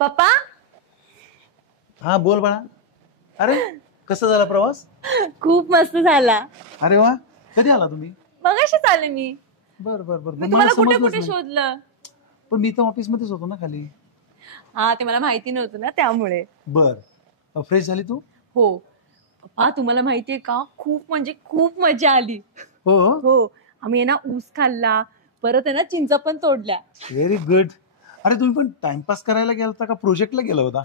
पप्पा हा बोल बाळा. अरे कसा झाला प्रवास? खूप मस्त झाला. अरे वा, कधी आला तुम्ही? मगाशीच आले मी. बर बर बर, मी तुम्हाला कुठे कुठे शोधलं. पण मी तर ऑफिस मध्येच होतो ना खाली. हा ते मला माहिती नव्हतं ना त्यामुळे. बर, फ्रेश झाली तू? हो पप्पा, तुम्हाला माहितीये का, खूप म्हणजे खूप मजा आली. हो हो, आम्ही आहे ना ऊस खाल्ला, परत आहे ना चिंचा पण तोडल्या. Very good. अरे तुम्ही पण टाइमपास करायला गेला होता का प्रोजेक्टला गेला होता?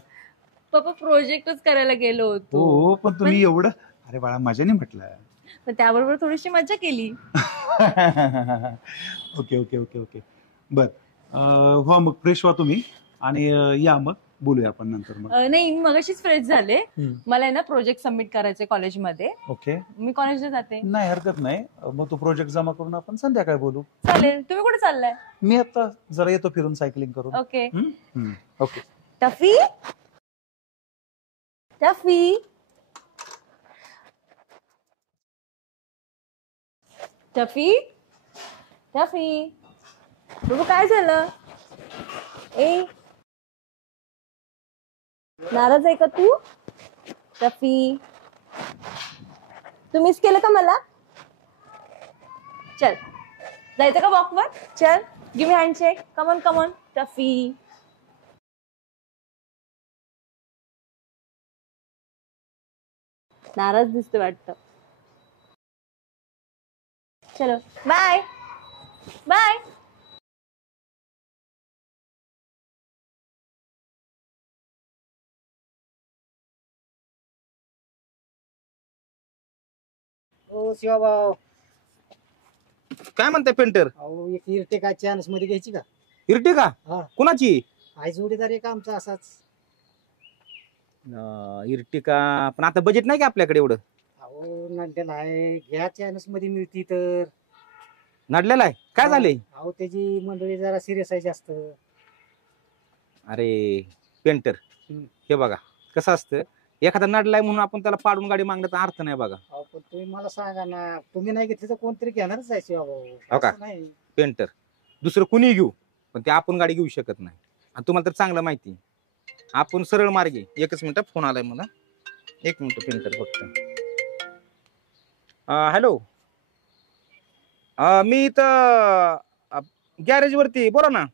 पप्पा प्रोजेक्टच करायला गेलो होतो. हो पण तुम्ही एवढं, अरे बाळा मजाने म्हटलं. पण त्याबरोबर थोडीशी मजा केली. ओके ओके ओके ओके बर. हो मग फ्रेश व्हा तुम्ही आणि या मग बोलूया आपण नंतर. मग नाही, मी मगाशीच फ्रेश झाले. मला आहे ना प्रोजेक्ट सबमिट करायचे कॉलेजमध्ये. ओके, मी कॉलेजला जाते. नाही हरकत नाही. मग तो प्रोजेक्ट जमा करून आपण संध्याकाळी बोलू. चालेल. तुम्ही कुठे चाललाय? मी आता जरा येतो फिरून सायकलिंग करून. Okay. Okay. Tuffy Tuffy Tuffy Tuffy बघू काय झालं. ए नाराज आहे का तू? टफी तू मिस केलं का मला? चल जायचं का वॉकवर? चल, give me handshake. Come on come on Tuffy. नाराज दिसतो वाटतं. चलो बाय बाय. ओ शिवाभाऊ, काय म्हणते पेंटर? अहो एक इर्टिका चान्स मध्ये घ्यायची का? इर्टिगा हा, कुणाची? आई जोडीदार एक आमचा असाच. इर्टिका पण आता बजेट नाही का आपल्याकडे एवढं? अहो नडलेला आहे, घ्या चान्स मध्ये मिळती तर. नडलेला आहे? काय झाले? अहो त्याची मंडळी जरा सिरियस आहे जास्त. अरे पेंटर, हे बघा कसं असतं, एखादा नडलाय म्हणून आपण त्याला पाडून गाडी मागण्याचा अर्थ नाही बघा. अहो पण तुम्ही मला सांगा ना, तुम्ही नाही घेतली तर कोणतरी घेणारच आहे शिवाभाऊ. हो का? असं नाही. पेंटर दुसरं कुणी घेऊ, पण ते आपण गाडी घेऊ शकत नाही. आणि तुम्हाला तर चांगलं माहिती, आपण सरळ मार्गी. एकच मिनिट, फोन आलाय मला. एक मिनिट पेंटर फक्त. हॅलो, मी इथं गॅरेज वरती, बोला ना.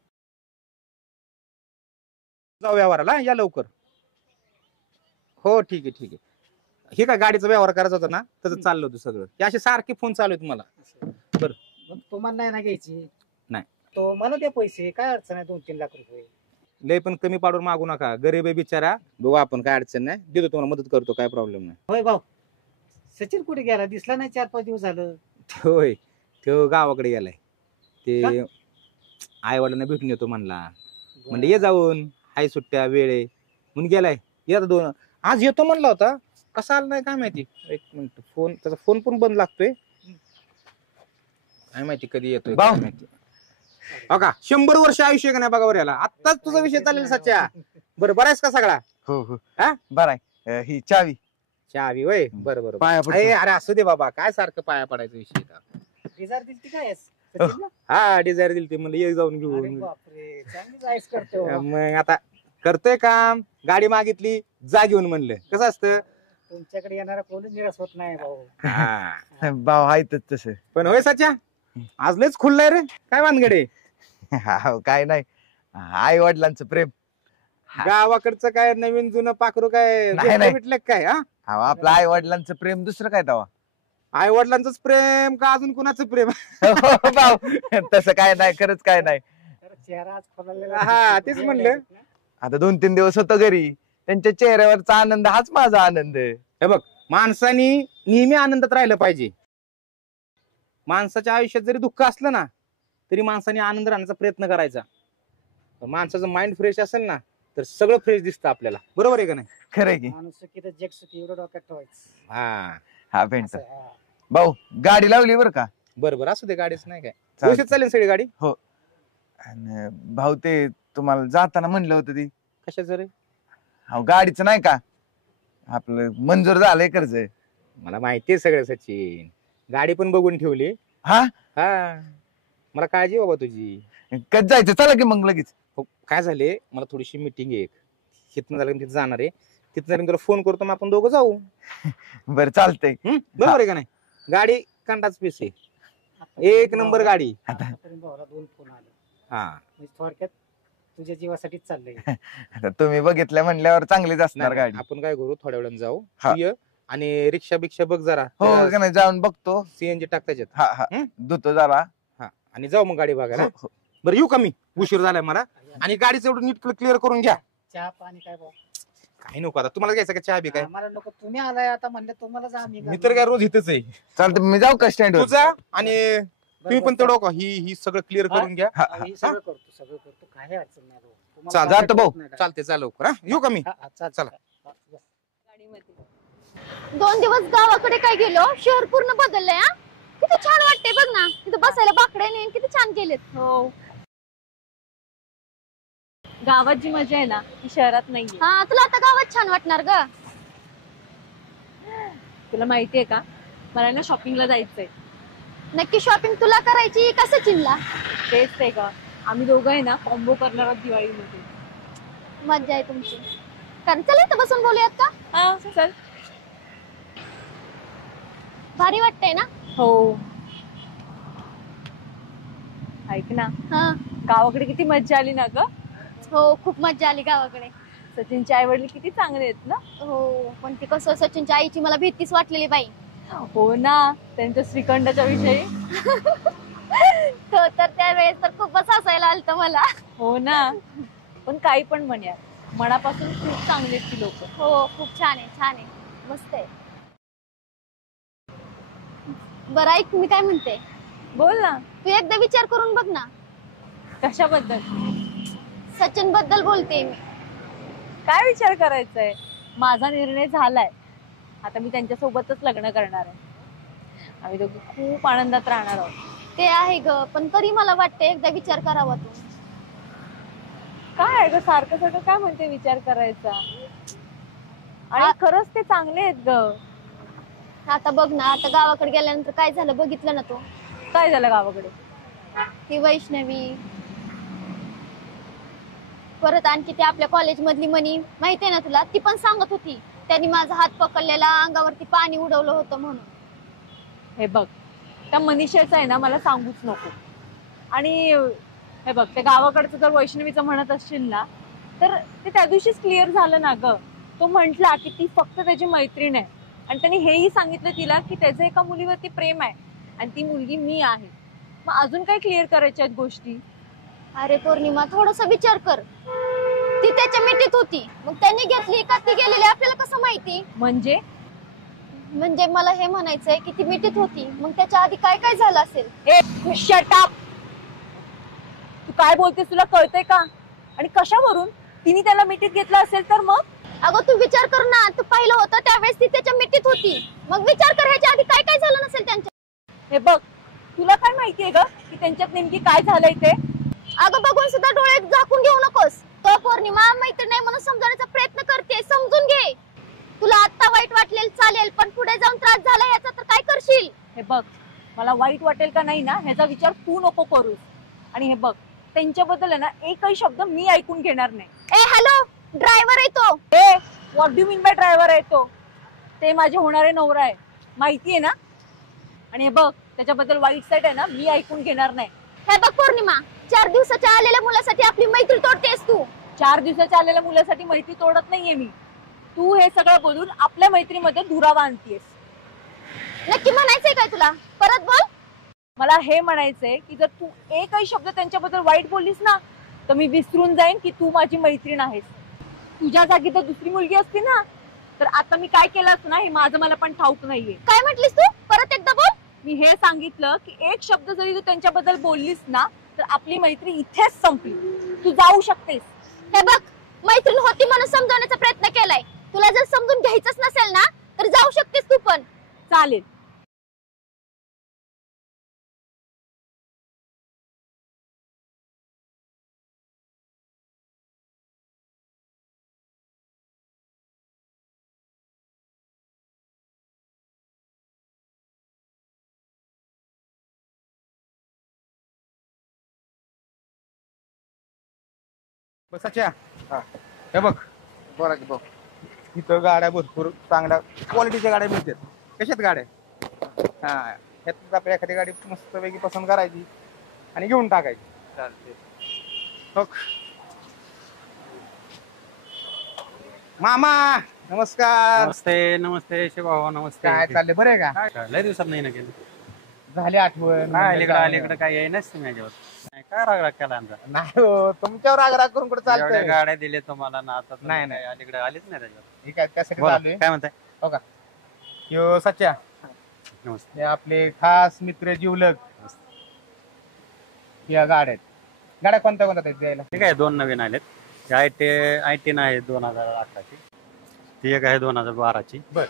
जाऊ व्यवहाराला, या लवकर. हो ठीक आहे ठीक आहे. हे काय गाडीचा व्यवहार करायचा होता ना, तसं चाललं होतं सगळं. हे असे सारखे फोन चालू आहेत मला. बरं. मग तुम्हाला नाही ना घ्यायची? नाही. तो मला दे पैसे, काय अडचण आहे? 2-3 लाख रुपये. लय पण कमी पाडून मागू नका, गरीब आहे बिचारा. बघू आपण, काय अडचण नाही, देतो तुम्हाला, मदत करतो, काय प्रॉब्लेम नाही. होय भाऊ, सचिन कुठे गेला? दिसला नाही 4-5 दिवस झालं. होय, तो गावाकडे गेलाय. ते आई वडिलांना भेटून येतो म्हणला. म्हणजे ये जाऊन, हाय सुट्ट्या वेळ आहे म्हणून गेलाय. येता आज येतो म्हणला होता, कसा आला नाही काय माहिती. एक मिनिट, फोन, त्याचा फोन पण बंद लागतोय, काय माहिती कधी येतोय काय माहिती. बघा 100 वर्ष आयुष्य का नाही बघा वर याला. आत्ताच तुझा विषय चालेल सच्या. बरं बरायस का सगळा? हो हो हा? बराय. ही चावी. चावी होय, बरं बरं. पाया पडतो. अरे असू दे बाबा, काय सारखं पाया पडायचं विषय का? डिझायर दिलती काय सचिनला? हा डिझायर दिली ते, म्हणलं एक जाऊन अरे घेऊन. बापरे, चांगली जायस करतो. मग आता करतोय काम, गाडी मागितली जा घेऊन म्हणलं. कसं असतं, तुमच्याकडे येणारा कोणच निराश होत नाही भाऊ. हा. भाव आहेतच तसं. पण होय सच्या, आज लयच खुललाय रे, काय वानगडे? हाव, काय नाही, आई वडिलांचं प्रेम. गावाकडचं काय नवीन जुनं पाखरू काय नाही, नाही. भेटलं काय? हा, हाव, आपलं आई वडिलांचं प्रेम दुसरं काय तवा. आई वडिलांचंच प्रेम का अजून कुणाचं प्रेम? भाऊ तसं काय नाही, खरंच काय नाही. चेहरा आज खोललेला हा, दिसतो. तेच म्हणलं. आता 2-3 दिवस होतो घरी, त्यांच्या चेहऱ्यावरचा आनंद हाच माझा आनंद आहे. हे बघ, माणसाने नेहमी आनंदात राहिलं पाहिजे. माणसाच्या आयुष्यात जरी दुःख असलं ना, तरी माणसाने आनंद राहण्याचा प्रयत्न करायचा. माणसाचं माइंड फ्रेश असेल ना, तर सगळं फ्रेश दिसतं आपल्याला. बरोबर आहे का नाही? खरंय की. माणूस सुखी तर जग सुखी, एवढं डोक्यात ठेवायचं. हा, हा पेंटर असं, हा. भाऊ, गाडी लावली बरं का? बरोबर, असू दे, गाडीच नाही काय. चालतंय. व्यवस्थित चालेल सगळी गाडी? आणि भाऊ, ते तुम्हाला जाताना म्हणलं होतं ते, कशाचं रे? हो गाडीचं नाही का, आपलं मंजूर झालंय कर्ज. मला माहितीये सगळं सचिन, गाडी पण बघून ठेवली. हा, हा, मला काळजी बाबा तुझी. कधी जायचं? चला की मग लगेच. हो, काय झाले, मला थोडीशी मीटिंग आहे एक. तिथनं झालं की तिथे जाणार आहे. तिथं झालं की तुला फोन करतो, मग आपण दोघं जाऊ. बरं चालतंय. बरोबर आहे का नाही? गाडी कंटाच पीस आहे, एक नंबर गाडी. आतापर्यंत भावाला 2 फोन आले. हा म्हणजे थोडक्यात तुझ्या जीवासाठीच चाललंय. आता तुम्ही बघितलं म्हणल्यावर चांगलीच असणार नाही, गाडी. आपण काय करू, थोड्या वेळानं जाऊ. हा. तू ये आणि रिक्षा बिक्षा बघ जरा, हो का नाही, जाऊन बघतो. सीएनजी टाक त्याच्यात. हा हा हं? धुतो जरा. हा, आणि जाऊ मग गाडी बघायला. हो, हो. बरं येऊ का मी? उशीर झालाय मला. आणि गाडीचं एवढं नीट क्लिअर करून घ्या. चहा पाणी काय भाऊ? काही नको आता, तुम्हाला घ्यायचं का चहा बी काय? आम्हाला नको, तुम्ही आलाय आता म्हणलं तुम्हाला जा. मी तर काय रोज इथंच आहे. चालतं, मी जाऊ का स्टँड वर? तुझा आणि तुम्ही पण तेवढं का, ही सगळं क्लिअर करून घ्या. सगळं करतो काही अडचण नाही भाऊ. तुम्हाला चाल, काय जातो भाऊ. कळत नाही का? चालते, चालू करा. येऊ का मी? चला. चला. गाडीमध्ये 2 दिवस गावाकडे काय गेलो, शहर पूर्ण बदललंय. हा किती छान वाटतंय बघ ना, तिथं बसायला बाकडे नाही, किती छान केलेत. हो, गावात जी मजा आहे ना ती शहरात नाहीये. हा, तुला आता गावात छान वाटणार ग. तुला माहितीये का, मला ना शॉपिंगला जायचंय. नक्की शॉपिंग तुला करायची का सचिनला? तेच ते का, आम्ही दोघं आहे ना कॉम्बो करणार आहोत दिवाळीमध्ये. मज्जा आहे तुमची. कारण चला इथं बसून बोलूयात का? हा चल. भारी वाटतंय ना? हो, ऐक ना, हा. गावाकडे किती मज्जा आली ना ग. हो, खूप मज्जा आली गावाकडे. सचिनचे आई वडील किती चांगले आहेत ना. हो, पण ती कसं सचिनच्या आईची मला भीतीच वाटलेली बाई. हो ना, त्यांच्या श्रीखंडाच्या विषयी. तो तर त्यावेळेस तर खूपच हसायला आलत मला. हो ना, पण काही पण म्हणूया, मनापासून खूप चांगले आहेत ती लोक. हो, खूप छान आहे, छान आहे, मस्त आहे. बरं ऐक, मी काय म्हणते, बोल ना. तू एकदा विचार करून बघ ना. कशाबद्दल? सचिन बद्दल बोलते मी. काय विचार करायचाय? माझा निर्णय झालाय, आता मी त्यांच्या सोबतच लग्न करणार आहे. आम्ही दोघे खूप आनंदात राहणार आहोत. ते आहे ग, पण तरी मला वाटतं एकदा विचार करावा तू. काय आहे ग, सारखं सारखं काय म्हणते विचार करायचा? आणि खरंच ते चांगले आहेत ग. आता बघ ना, आता गावाकडे गेल्यानंतर काय झालं बघितलं ना तू. काय झालं गावाकडे? ती वैष्णवी, परत आणखी ती आपल्या कॉलेज मधली मनी, माहितीये ना तुला, ती पण सांगत होती त्यांनी माझा हात पकडलेला, अंगावरती पाणी उडवलं होतं म्हणून. हे बघ, त्या मनीषाचं आहे ना मला सांगूच नको. आणि हे बघ, त्या गावाकडचं जर वैष्णवीचं म्हणत असशील ना, तर ते त्या दिवशीच क्लिअर झालं ना ग. तो म्हंटला की ती फक्त त्याची मैत्रीण आहे, आणि त्यांनी हेही सांगितलं तिला की त्याचं एका मुलीवरती प्रेम आहे आणि ती मुलगी मी आहे. मग अजून काय क्लिअर करायच्या आहेत गोष्टी? अरे पौर्णिमा, थोडासा विचार कर. ती त्याच्या मिठीत होती, मग त्यांनी घेतली का ती गेलेली आपल्याला कसं माहिती? म्हणजे मला हे म्हणायचंय की ती मिठीत होती, मग त्याच्या आधी काय काय झालं असेल? ए शट अप! तू काय बोलतेस, तुला कळतंय का? आणि कशावरून? तिने त्याला मिठीत घेतलं असेल तर मग? अगं तू विचार कर ना, तू पाहिलं होतं त्यावेळेस ती त्याच्या मिठीत होती, मग विचार कर ह्याच्या आधी काय काय झालं नसेल त्यांच्या. हे बघ, तुला काय माहितीये ग की त्यांच्यात नेमकी काय झालंय ते? अगं बघून सुद्धा डोळे झाकून घेऊ नकोस. तो पौर्णिमा मैत्री नाही म्हणून समजवण्याचा प्रयत्न करते, समजून घे. तुला आता वाईट वाटलेल चालेल, पण पुढे जाऊन त्रास झाला याचा तर काय करशील? हे बघ, मला वाईट वाटेल का नाही ना ह्याचा विचार तू नको करूस. आणि हे बघ, त्यांच्याबद्दल आहे ना एकही शब्द मी ऐकून घेणार नाही. ए हॅलो, ड्रायव्हर आहे तो. ए what do mean by driver आहे तो? ते माझे होणारे नवरा आहे, माहितीये ना. आणि हे बघ, त्याच्याबद्दल वाईट साईड आहे ना मी ऐकून घेणार नाही. हे बघ पौर्णिमा, 4 दिवसाच्या आलेल्या मुलासाठी आपली मैत्री तोडतेस तू. 4 दिवसाच्या आलेल्या मुलासाठी मैत्री तोडत नाहीये मी. तू हे सगळं बोलून आपल्या मैत्रीमध्ये दुरावा आणतीयस. नक्की म्हणायचंय काय तुला? परत बोल. मला हे म्हणायचंय की जर तू एकही शब्द त्यांच्याबद्दल वाईट बोललीस ना, तर मी विसरून जाईन की तू माझी मैत्रीण आहेस. तुझ्या जागी तर दुसरी मुलगी असती ना, तर आता मी काय केलं असतं ना हे माझं मला पण ठाऊक नाहीये. काय म्हटलीस तू? परत एकदा बोल. मी हे सांगितलं की एक शब्द जरी तू त्यांच्याबद्दल बोललीस ना, तर आपली मैत्री इथेच संपली. तू जाऊ शकतेस. हे बघ, मैत्रीण होती म्हणून समजवण्याचा प्रयत्न केलाय. तुला जर समजून घ्यायचंच नसेल ना, तर जाऊ शकतेस तू पण. चालेल. बसाच्या. हे बघ, बरं की भाऊ, इथं गाड्या भरपूर चांगल्या क्वालिटीच्या गाड्या मिळतात. कशात गाड्या? हा, ह्यात आपल्या एखादी गाडी मस्तपैकी पसंत करायची आणि घेऊन टाकायची. चालते. मामा नमस्कार. नमस्ते नमस्ते शिवभाऊ नमस्ते. काय चाललंय, बरं आहे का? काय लय दिवसात नाही ना गेलो. झाली आठवण? काय अलीकडे काय येईनच तुम्ही माझ्यावर. काय राग केला आमचा. नाही हो, तुमच्यावर आग्रह करून कुठे एवढ्या चालतंय? गाड्या दिले तुम्हाला ना आता तुम्ही नाही, नाही. काय अलीकडे आलीच नाही त्याच्यावर. हे काय त्यासाठी बोला, चालू आहे? काय म्हणताय? ह्यो सच्चा, नमस्ते. हे आपले खास मित्र जीवलग. या गाड्या आहेत. गाड्या कोणत्या कोणत्या आहेत द्यायला? ठीक आहे, 2 नवीन आलेत. I10 आहे 2018ची. ती एक आहे 2012ची. बर.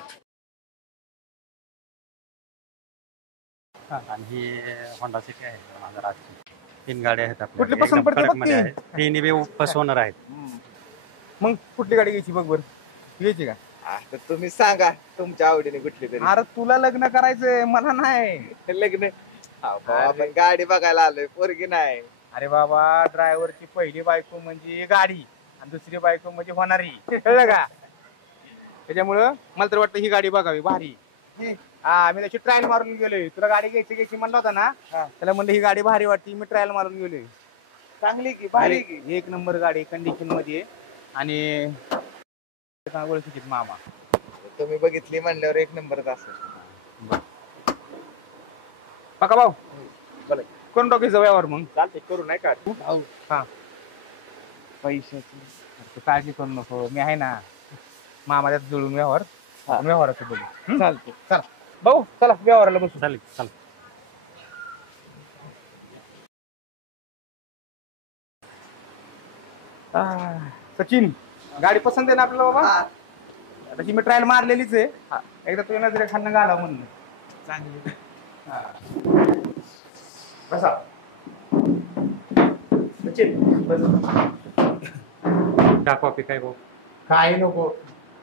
आणि ही होंडा सिटी आहे 2008ची. 3 गाड्या आहेत आपल्या. कुठली पसंत पडते बघ ती. तिन्ही बी फसवणार आहेत. मग कुठली गाडी घ्यायची बघ बर. घ्यायची का? आता तुम्ही सांगा तुमच्या आवडीने कुठली तरी. अरे तुला लग्न करायचंय, मला नाही. लग्न आपण गाडी बघायला आलोय, पोरगी नाही. अरे बाबा, ड्रायव्हरची पहिली बायको म्हणजे गाडी आणि दुसरी बायको म्हणजे होणारी, कळलं का? त्याच्यामुळं मला तर वाटतं ही गाडी बघावी, भारी. हा, मी त्याची ट्रायल मारून गेलोय. तुला गाडी घ्यायची म्हणला होता ना, त्याला म्हणलं ही गाडी भारी वाटते, मी ट्रायल मारून गेलोय. चांगली की भारी की. एक नंबर गाडी कंडिशन मध्ये आहे. आणि ओळखीचे मामा. तुम्ही बघितली म्हणल्यावर एक नंबरच असेल. पका भाऊ, कोण टाकायचं व्यवहार? मग चालते, करू नाही का? हा, पैशाची तू काळजी करू नको, मी आहे ना. मामाच्यात जुळून व्यवहार, व्यवहाराचं बघू. चालते. चला भाऊ, चला व्यवहाराला बसू. चालेल चालेल. सचिन, गाडी पसंत आहे ना आपल्याला बाबा? तशी मी ट्रायल मारलेलीच आहे. एकदा तुझ्या नजरे खाल्लं घाला म्हणून. चांगली. बसा सचिन, बस. चहा कॉफी काय भाऊ? काही नको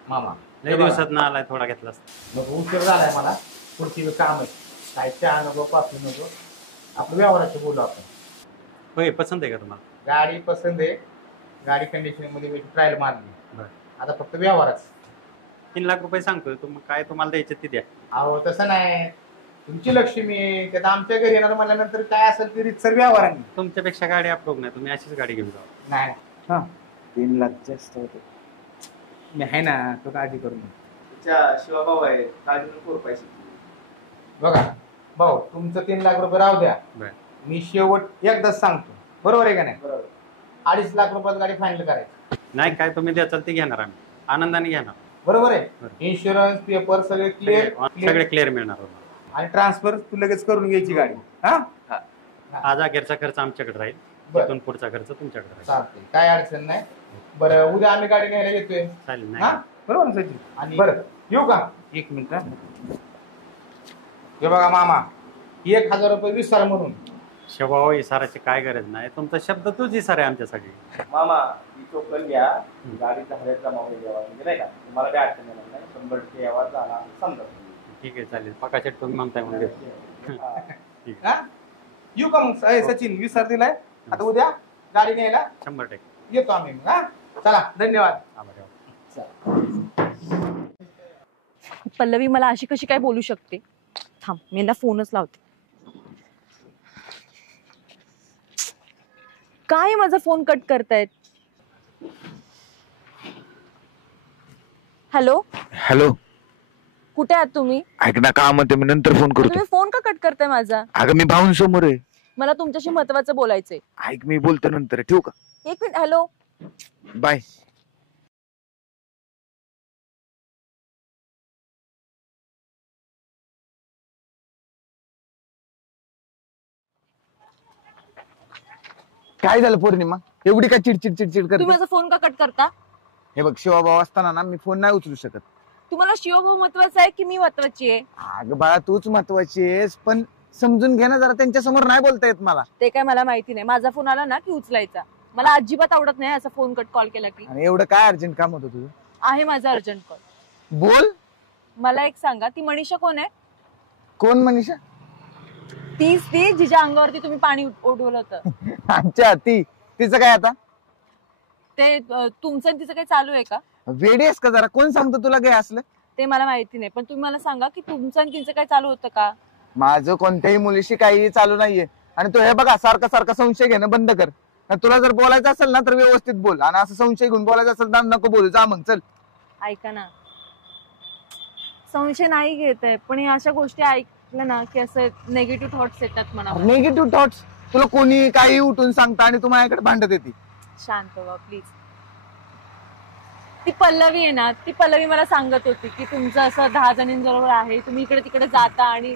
मामा, लय दिवसात ना आलाय, थोडा घेतलास. नको, उशीर झालाय मला. पुढची काम आहे. काय चहा नको, कॉफी नको, आपलं व्यवहाराचे बोलू आपण. होय, पसंत आहे का तुम्हाला? गाडी पसंत आहे. गाडी कंडिशन मध्ये मी ट्रायल मारली. बरं. आता फक्त व्यवहारच. 3 लाख रुपये सांगतोय. काय तुम्हाला द्यायचे ते द्या. अहो तसं नाही, तुमची लक्ष्मी त्यात आमच्या घरी येणार म्हणल्यानंतर काय असेल ते रितसर व्यवहाराने. तुमच्यापेक्षा गाडी अप्रोग नाही, तुम्ही अशीच गाडी घेऊन जावा. नाही, 3 लाख जास्त होते. मी आहे ना, तो काळजी करू नका. शिवाभाऊ आहे, काळजी नको पैसे. बघा भाऊ, तुमचं 3 लाख रुपये राहू द्या. बरं. मी शेवट एकदाच सांगतो, बरोबर आहे का नाही? बरोबर. 2.5 लाख रुपयात गाडी फायनल करायची. नाही, काय तुम्ही द्याचाल ते घेणार आम्ही, आनंदाने घेणार. बरोबर आहे? बरं. इन्शुरन्स पेपर सगळे क्लिअर, सगळे क्लिअर मिळणार होणार. आणि ट्रान्सफर तू लगेच करून घ्यायची गाडी. हा, आज अखेरचा खर्च आमच्याकडे राहील. बरं. तिथून पुढचा खर्च तुमच्याकडे राहील. चालतंय, काय अडचण नाही. बरं, उद्या आम्ही गाडी न्यायला येतोय. चालेल. हा, नाही बरोबर ना सचिन? आणि बरं, येऊ का? 1 मिनिट. हे बघा मामा, 1,000 रुपये विसरा म्हणून. शिवाभाऊ, इसाराची काय गरज नाही. तुमचा शब्द तूच इसार आहे आमच्यासाठी. मामा, ही टोकन घ्या, गाडी चांगल्या जमावून घ्यावा, म्हणजे नाही का तुम्हाला काय अडचण येणार नाही. 100% व्यवहार झाला समजा. ठीक आहे, चालेल. पकाशेट तुम्ही म्हणताय म्हणजे. हा, येऊ का मग? सचिन, विसर दिलाय. आता उद्या गाडी न्यायला 100% येतो आम्ही. हा, चला, धन्यवाद. पल्लवी मला अशी कशी काय बोलू शकते? थांब, मी यांना फोनच लावते. काय माझा फोन कट करतायत? हॅलो, हॅलो, कुठे आहात तुम्ही? ऐक ना, काम होते, मी नंतर फोन करतो. तुम्ही फोन का कट करताय माझा? अगं मी भाऊंसमोर आहे. मला तुमच्याशी महत्वाचं बोलायचंय. ऐक, मी बोलतो नंतर, ठेवू का? 1 मिनिट. Hello, bye. काय झालं पौर्णिमा, एवढी काय चिडचिड चिडचिड तुम्ही करते? माझा फोन का कट करता? हे बघ, शिवाभाऊ असताना ना मी फोन नाही उचलू शकत. तुम्हाला शिवभाऊ महत्वाचा आहे की मी महत्वाची आहे? अगं बाळा, तूच महत्वाची आहेस, पण समजून घे ना जरा. त्यांच्या समोर नाही बोलता येत मला. ते काय मला माहिती नाही. माझा फोन आला ना की उचलायचा. मला अजिबात आवडत नाही असं फोन कट कॉल केला की. आणि एवढं काय अर्जंट काम होतं तुझं? आहे माझा अर्जंट कॉल. बोल. मला एक सांगा, ती मनीषा कोण आहे? कोण मनीषा? तीच ती जिच्या अंगावरती तुम्ही पाणी उडवलं होतं. अच्छा, तिचं काय आता? ते तुमचं आणि तिचं काही चालू आहे का? वेडी आहेस का जरा? कोण सांगतो तुला काय असलं? ते मला माहिती नाही, पण तुम्ही मला सांगा की तुमचं आणि तिचं काय चालू होतं का? माझं कोणत्याही मुलीशी काही चालू नाहीये. आणि तू हे बघा, सारखा सारखा संशय घेणं बंद कर. आणि तुला जर बोलायचं असेल ना तर व्यवस्थित बोल, आणि असं संशय घेऊन बोलायचं असेल तर नको बोलू. जा मग, चल. ऐका ना, संशय नाही घेत आहे, पण या अशा गोष्टी ऐकल्या ना की असं नेगेटिव्ह थॉट्स येतात मनावर. निगेटिव्ह थॉट्स तुला कोणी काही उठून सांगता आणि तू माझ्याकडे भांडत येते. शांत व्हा प्लीज. ती पल्लवी आहे ना, ती पल्लवी मला सांगत होती की तुमचं असं 10 जणींबरोबर आहे, तुम्ही इकडे तिकडे जाता आणि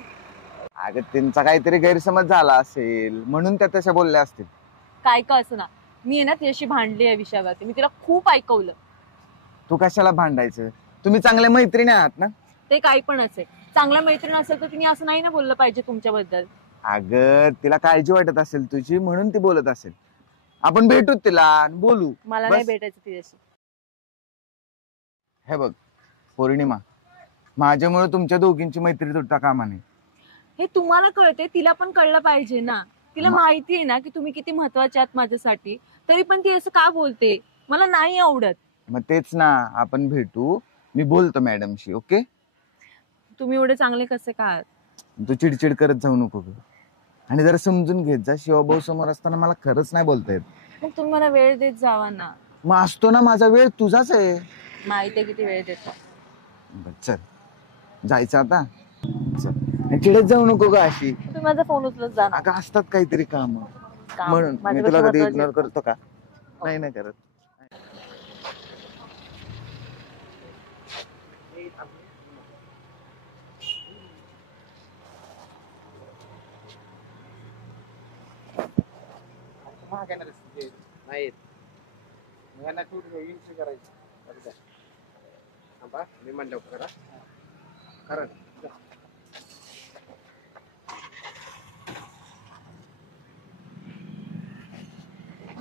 अगं त्यांचा काहीतरी गैरसमज झाला असेल म्हणून त्या तशा बोलल्या असतील. काय का असं ना, मी आहे ना तिच्याशी भांडली या विषयावरती, मी तिला खूप ऐकवलं. तू कशाला भांडायचं? तुम्ही चांगल्या मैत्रिणी आहात ना. ते काही पण असेल, चांगला मैत्रीण असेल तर तिने असं नाही ना बोललं पाहिजे तुमच्याबद्दल. अगं तिला काळजी वाटत असेल तुझी म्हणून ती बोलत असेल. आपण भेटूत तिला आणि बोलू. मला बस. नाही भेटायचं तिच्याशी. हे बघ पौर्णिमा, माझ्यामुळे तुमच्या दोघींची मैत्री तुटता कामा नये. हे तुम्हाला कळते, तिला पण कळलं पाहिजे ना. तिला माहिती आहे ना की तुम्ही किती महत्वाचे आहात माझ्यासाठी, तरी पण ती असं का बोलते? मला नाही आवडत. मग तेच ना, आपण भेटू, मी बोलतो मॅडमशी. ओके? तुम्ही एवढे चांगले कसे का आहात? तू चिडचिड करत जाऊ नको ग. आणि जरा समजून घेत जा, शिवभाऊ समोर असताना मला खरंच नाही बोलता येत. मग तुम्ही मला वेळ देत जावा ना. मग असतो ना, माझा वेळ तुझाच आहे. माहिती आहे किती वेळ देतो. बरं, चल जायचं आता. चल. आणि चिडत जाऊ नको ग अशी. तुम्ही माझा फोन उचलत जा ना. अगं असतात काहीतरी काम काम. म्हणून मी माझ्यापेक्षा तुला कधी महत्त्वाचे. इग्नोर करतो का? नाही करत. नाही एंट्री करायची. मी म्हणलं करा कारण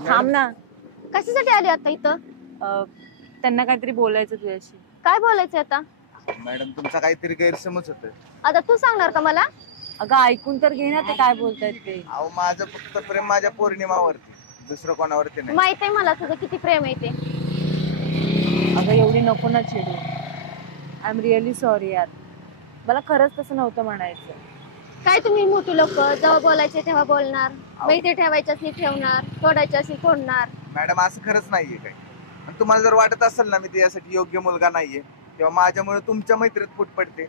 थांब ना. कशासाठी आली आता इथं? त्यांना काहीतरी बोलायचं तुझ्याशी. काय बोलायचंय आता? मॅडम तुमचा काहीतरी गैरसमज होत. आता तू सांगणार का मला? अगं ऐकून तर घे ना ते काय बोलतायत ते. अहो माझं फक्त प्रेम माझ्या पौर्णिमावरती, दुसरं कोणावरती नाही. माहित आहे मला तुझं किती प्रेम आहे ते. अगं एवढी नको ना चिडू. आय एम रिअली सॉरी यार, मला खरंच तसं नव्हतं म्हणायचं. काय तुम्ही मोठी लोक, जेव्हा बोलायचे तेव्हा बोलणार, मैत्री ठेवायची असली ठेवणार, तोडायची असली तोडणार. मॅडम असं खरंच नाहीये काय. आणि तुम्हाला जर वाटत असेल ना मी त्यासाठी योग्य मुलगा नाहीये, तेव्हा माझ्यामुळे तुमच्या मैत्रीत फूट पडते,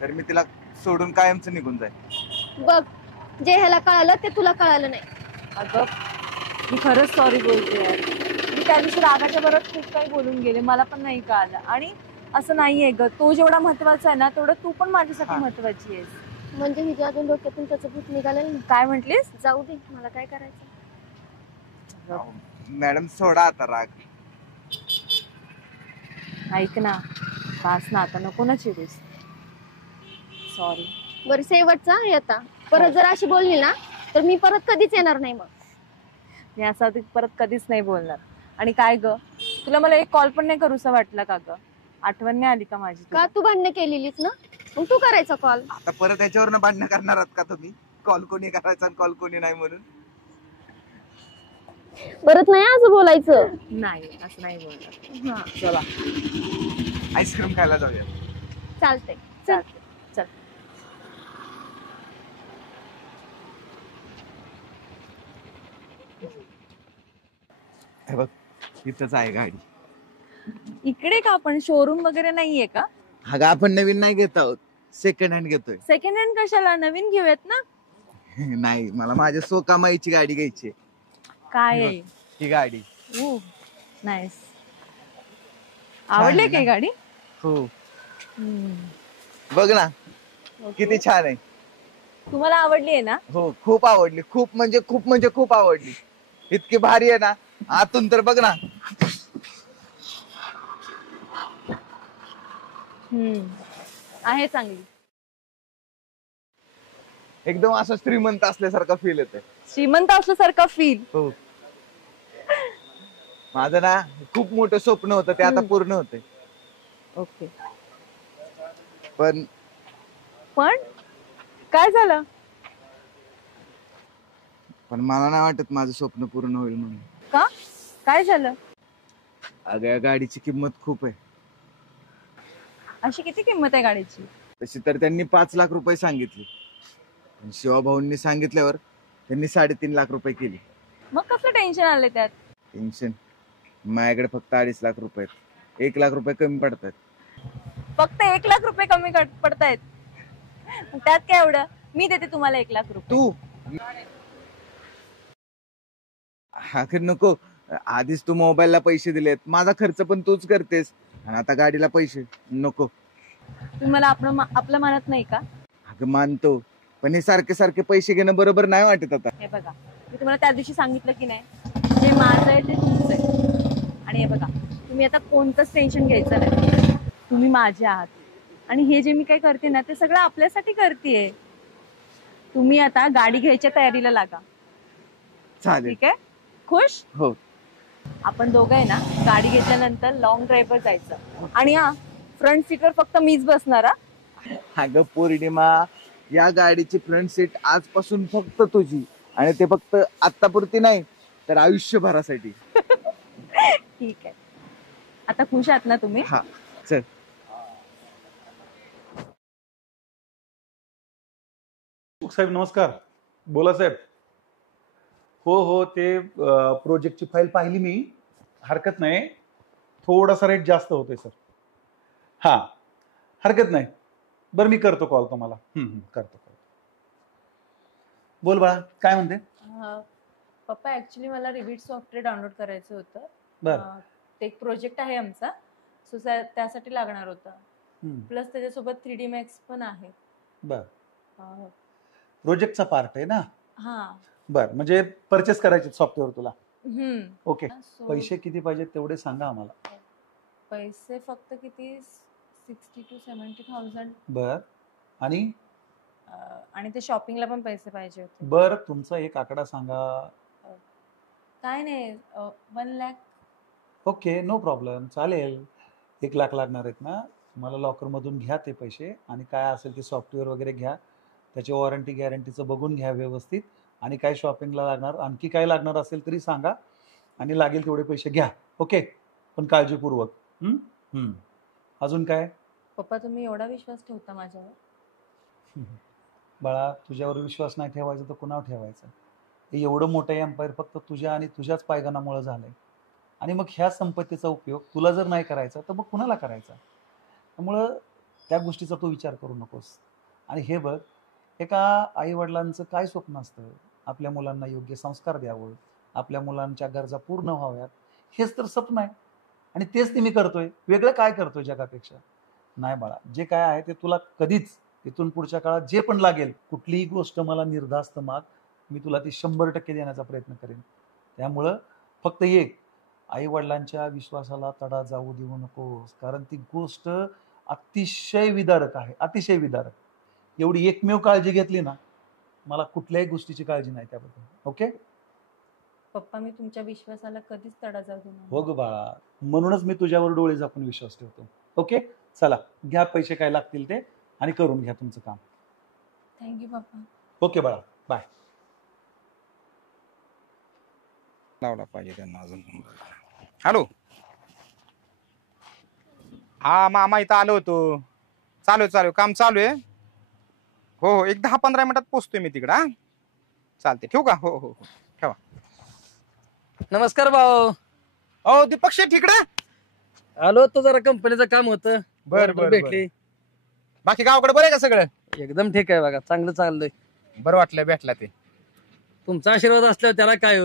तर मी तिला सोडून कायमचं निघून जाईल. बघ, जे ह्याला कळालं ते तुला कळालं नाही. अगं मी खरंच सॉरी बोलते यार. मी त्या दिवशी रागाच्या बरोबर खूप काही बोलून गेले, मला पण नाही कळालं. आणि असं नाहीये ग, तो जेवढा महत्वाचा आहे ना तेवढं तू पण माझ्यासाठी महत्वाची आहेस. म्हणजे हिच्या अजून डोक्यातून त्याचं भूत निघालेलं नाही. काय म्हटलीस? जाऊ दे, मला काय करायचं. मॅडम सोडा आता राग. ऐक ना, बास ना आता, नको ना चिडूस. सॉरी. बरं शेवटचा आहे आता. परत जर अशी बोलली ना तर मी परत कधीच येणार नाही. मग मी असं परत कधीच नाही बोलणार. आणि काय ग, तुला मला एक कॉल पण नाही करूसा वाटला का ग? आठवण नाही आली का माझी? का तू भांडणं केलेलीच ना, मग तू करायचा कॉल. आता परत याच्यावर भांडणं करणार आहात का तुम्ही? कॉल कोणी करायचा आणि कॉल कोणी नाही म्हणून? परत नाही असं बोलायचं. नाही, असं नाही बोलणार. हा चला आईस्क्रीम खायला जाऊया. चालतंय. चालते. चल. हे बघ इथंच आहे गाडी. इकडे का? आपण शोरूम वगैरे नाहीये का? अगं आपण नवीन नाही घेत आहोत, सेकंड हँड घेतोय. सेकंड हँड कशाला, नवीन घेऊयात ना. नाही, मला माझ्या सोकामाईची गाडी घ्यायची. काय आहे ही गाडी. नाईस. आवडली काय गाडी? हो. बघ ना किती छान आहे. तुम्हाला आवडली आहे ना? हो खूप आवडली. खूप म्हणजे खूप आवडली. इतकी भारी आहे ना, आतून तर बघ ना. आहे चांगली. एकदम असं श्रीमंत असल्यासारखा फील येतोय. श्रीमंत असल्यासारखा फील? हो. माझं ना खूप मोठं स्वप्न होतं, ते आता पूर्ण होतंय. ओके. पण काय झालं? पण मला नाही वाटत माझं स्वप्न पूर्ण होईल म्हणून. का? काय झालं? अगं या गाडीची किंमत खूप आहे. अशी किती किंमत आहे गाडीची? तशी तर त्यांनी 5 लाख रुपये सांगितली. पण शिवाभाऊंनी सांगितल्यावर त्यांनी 3.5 लाख रुपये केली. मग कसलं टेन्शन आलंय त्यात? टेन्शन माझ्याकडे फक्त 2.5 लाख रुपये आहेत. 1 लाख रुपये कमी पडतात. फक्त 1 लाख रुपये कमी पडतायत? त्यात काय एवढं, मी देते तुम्हाला 1 लाख रुपये. तू अगं नको, आधीच तू मोबाईलला पैसे दिलेत, माझा खर्च पण तूच करतेस आणि आता गाडीला पैसे नको. तुम्ही मला आपलं मानत नाही का? अगं मानतो, पण हे सारखे सारखे पैसे घेणं बरोबर नाही वाटत आता. हे बघा, मी तुम्हाला त्या दिवशी सांगितलं की नाही, जे माझं आहे ते तुमचं आहे. आणि हे बघा, तुम्ही आता कोणतंच टेन्शन घ्यायचं नाही. तुम्ही माझे आहात आणि हे जे मी काही करते ना ते सगळं आपल्यासाठी करतेय. तुम्ही आता गाडी घ्यायच्या तयारीला लागा. चालेल. ठीक आहे? खुश? हो. आपण दोघं आहे ना, गाडी घेतल्यानंतर लॉंग ड्राईव्हवर जायचं. आणि हा, फ्रंट सीटवर फक्त मीच बसणार. अगं पौर्णिमा, या गाडीची फ्रंट सीट आजपासून फक्त तुझी, आणि ते फक्त आत्तापुरती नाही तर आयुष्यभरासाठी. ठीक आहे. आता खुश आहात ना तुम्ही? हा चल. साहेब नमस्कार. बोला साहेब. हो ते प्रोजेक्टची फाईल पाहिली मी. हरकत नाही, थोडासा रेट जास्त होतोय सर. हा हरकत नाही. बरं मी करतो कॉल तुम्हाला. करतो. बोल बाळा, काय म्हणते? पप्पा, ऍक्च्युली मला रिव्हिट सॉफ्टवेअर डाउनलोड करायचं होतं. बरं. ते एक प्रोजेक्ट आहे आमचा, सो त्यासाठी लागणार होतं. प्लस त्याच्यासोबत 3D Max पण आहे. बरं. प्रोजेक्टचा पार्ट आहे ना? हा. बरं, म्हणजे परचेस करायचे सॉफ्टवेअर तुला? ओके. So, पैसे किती पाहिजेत तेवढे सांगा आम्हाला. पैसे फक्त किती? 60 to 70,000. बर. आणि ते शॉपिंगला पण पैसे पाहिजे होते. बर, तुमचा एक आकडा सांगा. काय नाही, 1 लाख. ओके, नो प्रॉब्लेम, चालेल. 1 लाख लागणार आहेत ना? मला लॉकरमधून घ्या ते पैसे आणि काय असेल ते सॉफ्टवेअर वगैरे घ्या, त्याची वॉरंटी गॅरंटीचं बघून घ्या व्यवस्थित. आणि काय शॉपिंगला लागणार, आणखी काय लागणार असेल तरी सांगा आणि लागेल तेवढे पैसे घ्या. ओके, पण काळजीपूर्वक. अजून काय? पप्पा, तुम्ही एवढा विश्वास ठेवता माझ्यावर? बाळा, तुझ्यावर विश्वास नाही ठेवायचा तर कुणावर ठेवायचा? एवढं मोठं एम्पायर फक्त तुझ्या आणि तुझ्याच पायगणामुळे झालंय. आणि मग ह्या संपत्तीचा उपयोग तुला जर नाही करायचा तर मग कुणाला करायचा? त्यामुळं त्या गोष्टीचा तू विचार करू नकोस. आणि हे बघ, एका आई वडिलांचं काय स्वप्न असतं? आपल्या मुलांना योग्य संस्कार द्यावं, आपल्या मुलांच्या गरजा पूर्ण व्हाव्यात, हेच तर स्वप्न आहे. आणि तेच ते मी करतोय. वेगळं काय करतोय जगापेक्षा? नाही बाळा, जे काय आहे ते तुला कधीच इथून पुढच्या काळात जे पण लागेल, कुठलीही गोष्ट मला निर्धास्त माग, मी तुला ती 100% देण्याचा प्रयत्न करेन. त्यामुळं फक्त एक, आई वडिलांच्या विश्वासाला तडा जाऊ देऊ नकोस, कारण ती गोष्ट अतिशय विदारक आहे, अतिशय विदारक. एवढी एकमेव काळजी घेतली ना, मला कुठल्याही गोष्टीची काळजी नाही त्याबद्दल. ओके पप्पा, मी तुमच्या विश्वासाला कधीच तडा जाऊ देणार. हो ग बाळा, म्हणूनच मी तुझ्यावर डोळे झाकून विश्वास ठेवतो. ओके, चला घ्या पैसे काय लागतील ते आणि करून घ्या तुमचं काम. थँक्यू पप्पा. ओके बाळा, बाय. लावला पाहिजे त्यांना अजून. हॅलो. हा मामा, इथं आलो होतो. चालू काम चालू आहे. हो, एक 10-15 मिनिटात पोहोचतोय मी तिकडं. हा चालते, ठेवू का? हो ठेवा. नमस्कार भाऊ. हो दीपक शेठ, इकडं आलो तो, जरा कंपनीचं काम होतं. बर भेटली. बाकी गावाकडे बरं आहे का सगळं? एकदम ठीक आहे बघा, चांगलं चाललंय. बरं वाटलं भेटला ते. तुमचा आशीर्वाद असल्यावर त्याला काय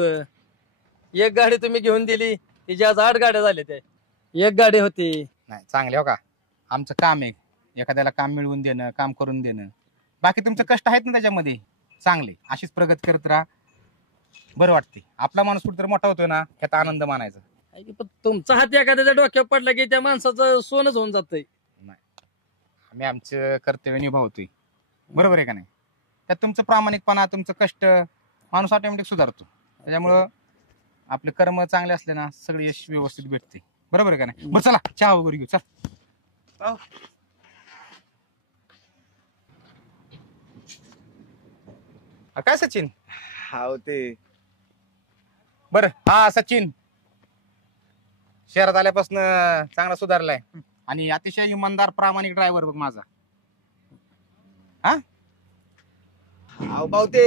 एक गाडी तुम्ही घेऊन दिली, तिची आज 8 गाड्या झाल्या. त्या एक गाडी होती. नाही चांगले हो का, आमचं काम आहे एखाद्याला काम मिळवून देणं, काम करून देणं. बाकी तुमचं कष्ट आहेत ना त्याच्यामध्ये, चांगले अशीच प्रगत करत राहा. बरं वाटते. आपला माणूस कुठेतरी मोठा होतोय ना, ह्याचा आनंद मानायचा. पण तुमचा हात एखाद्याच्या डोक्यावर पडला की त्या माणसाचं सोनच होऊन जातंय. आम्ही आमचं कर्तव्य निभावतोय, बरोबर आहे का नाही? त्यात तुमचं प्रामाणिकपणा, तुमचं कष्ट, माणूस ऑटोमॅटिक सुधारतो. त्याच्यामुळं आपले कर्म चांगले असले ना, सगळे यश व्यवस्थित भेटते. बरोबर आहे का नाही? बरं चला, चहा वगैरे घेऊ. चल. काय सचिन? हा ते बरं. हा सचिन, शहरात आल्यापासून चांगला सुधारलाय आणि अतिशय इमानदार प्रामाणिक ड्रायव्हर बघ माझा. हा अहो भाऊ ते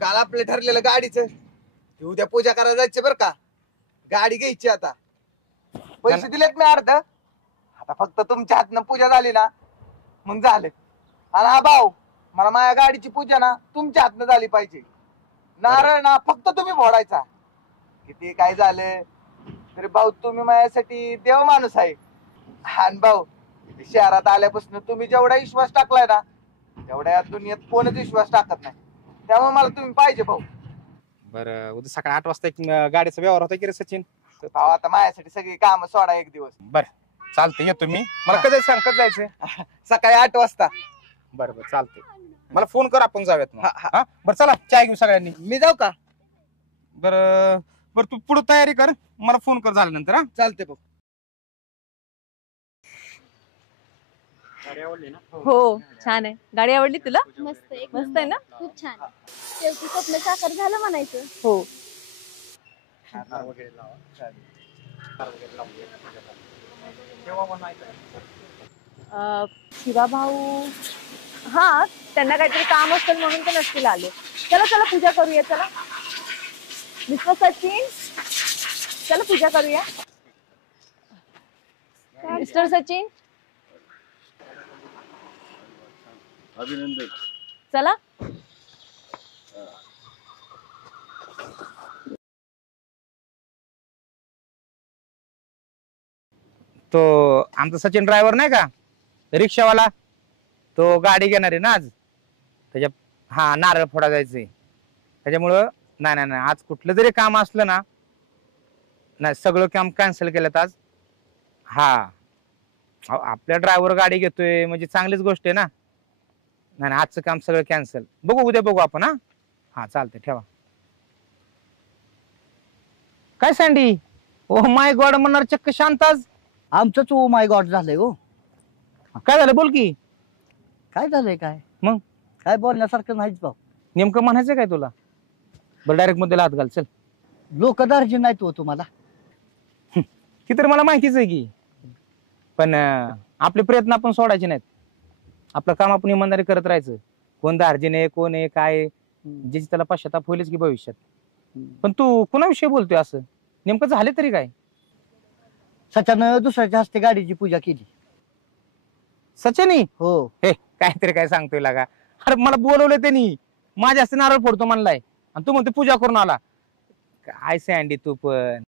काल आपलं ठरलेलं गाडीचं ते उद्या पूजा करायला जायचं बरं का. गाडी घ्यायची आता. पैसे दिलेत मी अर्ध. आता फक्त तुमच्या हातनं पूजा झाली ना मग झालं. आणि हा भाऊ मला माझ्या गाडीची पूजा ना तुमच्या हातनं झाली पाहिजे. नारळ ना फक्त तुम्ही फोडायचा. किती काय झालं तरी भाऊ तुम्ही माझ्यासाठी देव माणूस आहे. आणि भाऊ शहरात आल्यापासून तुम्ही जेवढा विश्वास टाकलाय ना तेवढ्या दुनियेत कोणच विश्वास टाकत नाही. त्यामुळे मला तुम्ही पाहिजे भाऊ. बरं उद्या सकाळी 8 वाजता एक गाडीचा व्यवहार होता की रे सचिन. भाऊ आता माझ्यासाठी सगळी काम सोडा एक दिवस. बरं चालतंय येतो मी. मला कधी सांग कधी जायचं. सकाळी 8 वाजता. बरं बरं चालतंय. मला फोन कर आपण जाऊयात मग. हा बरं चला चाय घेऊ सगळ्यांनी. मी जाऊ का? बरं बरं तू पुढे तयारी कर मला फोन कर झाल्यानंतर. हा चालते भाऊ. हो छान आहे. गाडी आवडली तुला? मस्त एक मस्त आहे ना? खूप छान. शेवटी स्वप्न साकार झालं म्हणायचं. हो. शिवा भाऊ हा त्यांना काहीतरी काम असेल म्हणून ते नसतील आले. चला चला पूजा करूया. चला मिस्टर सचिन चला पूजा करूया. मिस्टर सचिन अभिनंदन. चला. तो आमचा सचिन ड्रायव्हर नाही का रिक्षावाला तो गाडी घेणार आहे ना आज. त्याच्या हा नारळ फोडा जायचंय त्याच्यामुळं नाही नाही नाही आज कुठलं जरी काम असलं ना नाही सगळं काम कॅन्सल केलं आज. हा आपल्या ड्रायव्हर गाडी घेतोय म्हणजे चांगलीच गोष्ट आहे ना. नाही नाही आजचं काम सगळं कॅन्सल. बघू उद्या बघू आपण. हा हा चालतंय ठेवा. काय सँडी ओ माय गॉड म्हणणार चक्क शांत आज. आमचंच ओ माय गॉड झालंय हो. काय झालं बोल की. काय झालंय काय मग? काय बोलण्यासारखं नाहीच भाऊ. नेमकं म्हणायचं काय तुला. बरं डायरेक्ट मुद्द्याला हात घाल चल. लोक दार्जी नाहीत हो तुम्हाला. ती तर मला माहितीच आहे की पण आपले प्रयत्न आपण सोडायचे नाहीत. आपलं काम आपण इमानदारी करत राहायचं. कोण दार्जिन आहे कोण आहे काय ज्याची त्याला पश्चाताप होईलच की भविष्यात. पण तू कोणाविषयी बोलतोय असं नेमकं झाले तरी काय. सच्यानं दुसऱ्याच्या हस्ते गाडीची पूजा केली. सचिनी हो. हे काहीतरी काय सांगतोय लागा. अरे मला बोलवलंय त्यांनी माझ्या हस्ते नारळ फोडतो म्हणलाय आणि तू म्हणते पूजा करून आला. काय सँडी तू पण.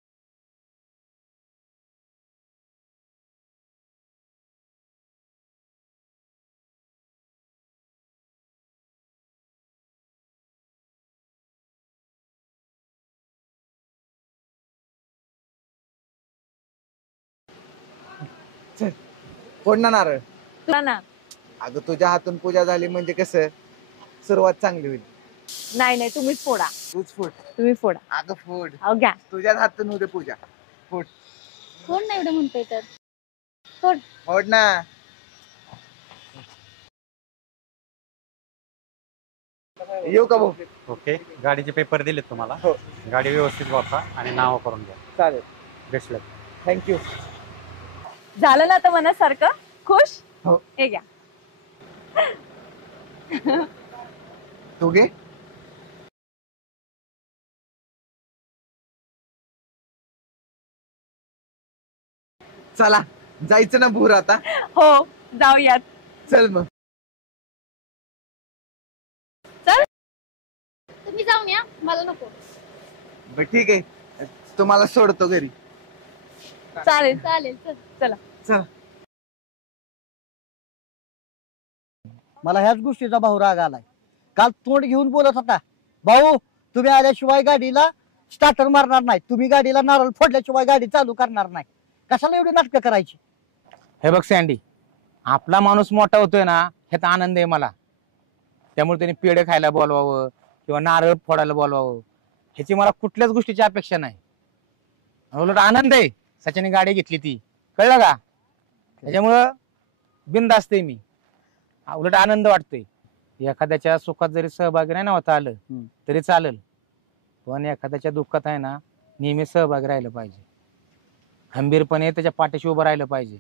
फोड ना नारळ. तुला ना अगं तुझ्या हातून पूजा झाली म्हणजे कसं सुरुवात चांगली होईल. नाही नाही तुम्हीच फोडा. तूच फोड. तुम्ही फोडा. अगं फोड. अहो घ्या. तुझ्याच हातून होते पूजा. फोड. कोण नाही एवढं म्हणतोय तर. फोड ना. येऊ का भाऊ? ओके गाडीचे पेपर दिलेत तुम्हाला. हो. गाडी व्यवस्थित वापरा आणि नाव करून घ्या. चालेल. बेस्ट लक. थँक्यू. झालं ना आता मनासारखं खुश. हो. हे घ्या. तू घे. चला जायचं ना भूर आता. हो जाऊयात. चल मग. तुम्ही जाऊन या मला नको. बर ठीक आहे तुम्हाला सोडतो घरी. चालेल. चालेल चल. चला. चल. मला ह्याच गोष्टीचा भाऊ राग आलाय. काल तोंड घेऊन बोलत होता भाऊ तुम्ही आल्याशिवाय गाडीला स्टार्टर मारणार नाही. तुम्ही गाडीला नारळ फोडल्याशिवाय गाडी चालू करणार नाही. कशाला एवढी नाटकं करायची. हे बघ सँडी आपला माणूस मोठा होतोय ना ह्याचा आनंद आहे मला. त्यामुळे त्यांनी पेढे खायला बोलवावं किंवा नारळ फोडायला बोलवावं ह्याची मला कुठल्याच गोष्टीची अपेक्षा नाही. उलट आनंद आहे सचिनने गाडी घेतली ती कळलं का. त्याच्यामुळं बिनधास्त आहे मी. उलट आनंद वाटतोय. एखाद्याच्या सुखात जरी सहभागी नाही ना होता आलं तरी चालेल पण एखाद्याच्या दुःखात आहे ना नेहमी सहभागी राहिलं पाहिजे. खंबीरपणे त्याच्या पाठीशी उभं राहिलं पाहिजे.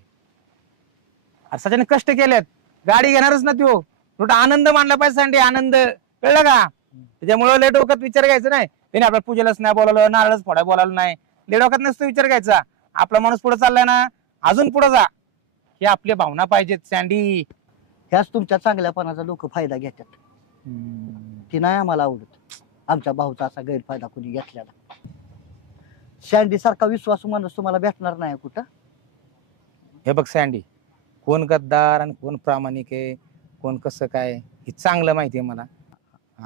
अरे सचिन कष्ट केलेत, गाडी घेणारच ना तो, थोडा आनंद मानला पाहिजे सँडी, आनंद, कळलं का? त्याच्यामुळे लय डोक्यात विचार घ्यायचा नाही. त्याने आपल्या पूजेलाच नाही बोलावलं, नारळच फोडा बोलावलं नाही, लय डोक्यात नसतो विचार घ्यायचा. आपला माणूस पुढे चाललाय ना, अजून पुढे जा, हे आपल्या भावना पाहिजेत सँडी. ह्याच तुमच्या चांगल्यापणाचा लोक फायदा घेतात. ती नाही आम्हाला आवडत, आमच्या भाऊचा असा गैरफायदा कोणी घेतलेला. सँडी सारखा विश्वासू माणूस तुम्हाला भेटणार नाही कुठं. हे बघ सँडी, कोण गद्दार आणि कोण प्रामाणिक आहे, कोण कसं काय, हे चांगलं माहिती आहे मला.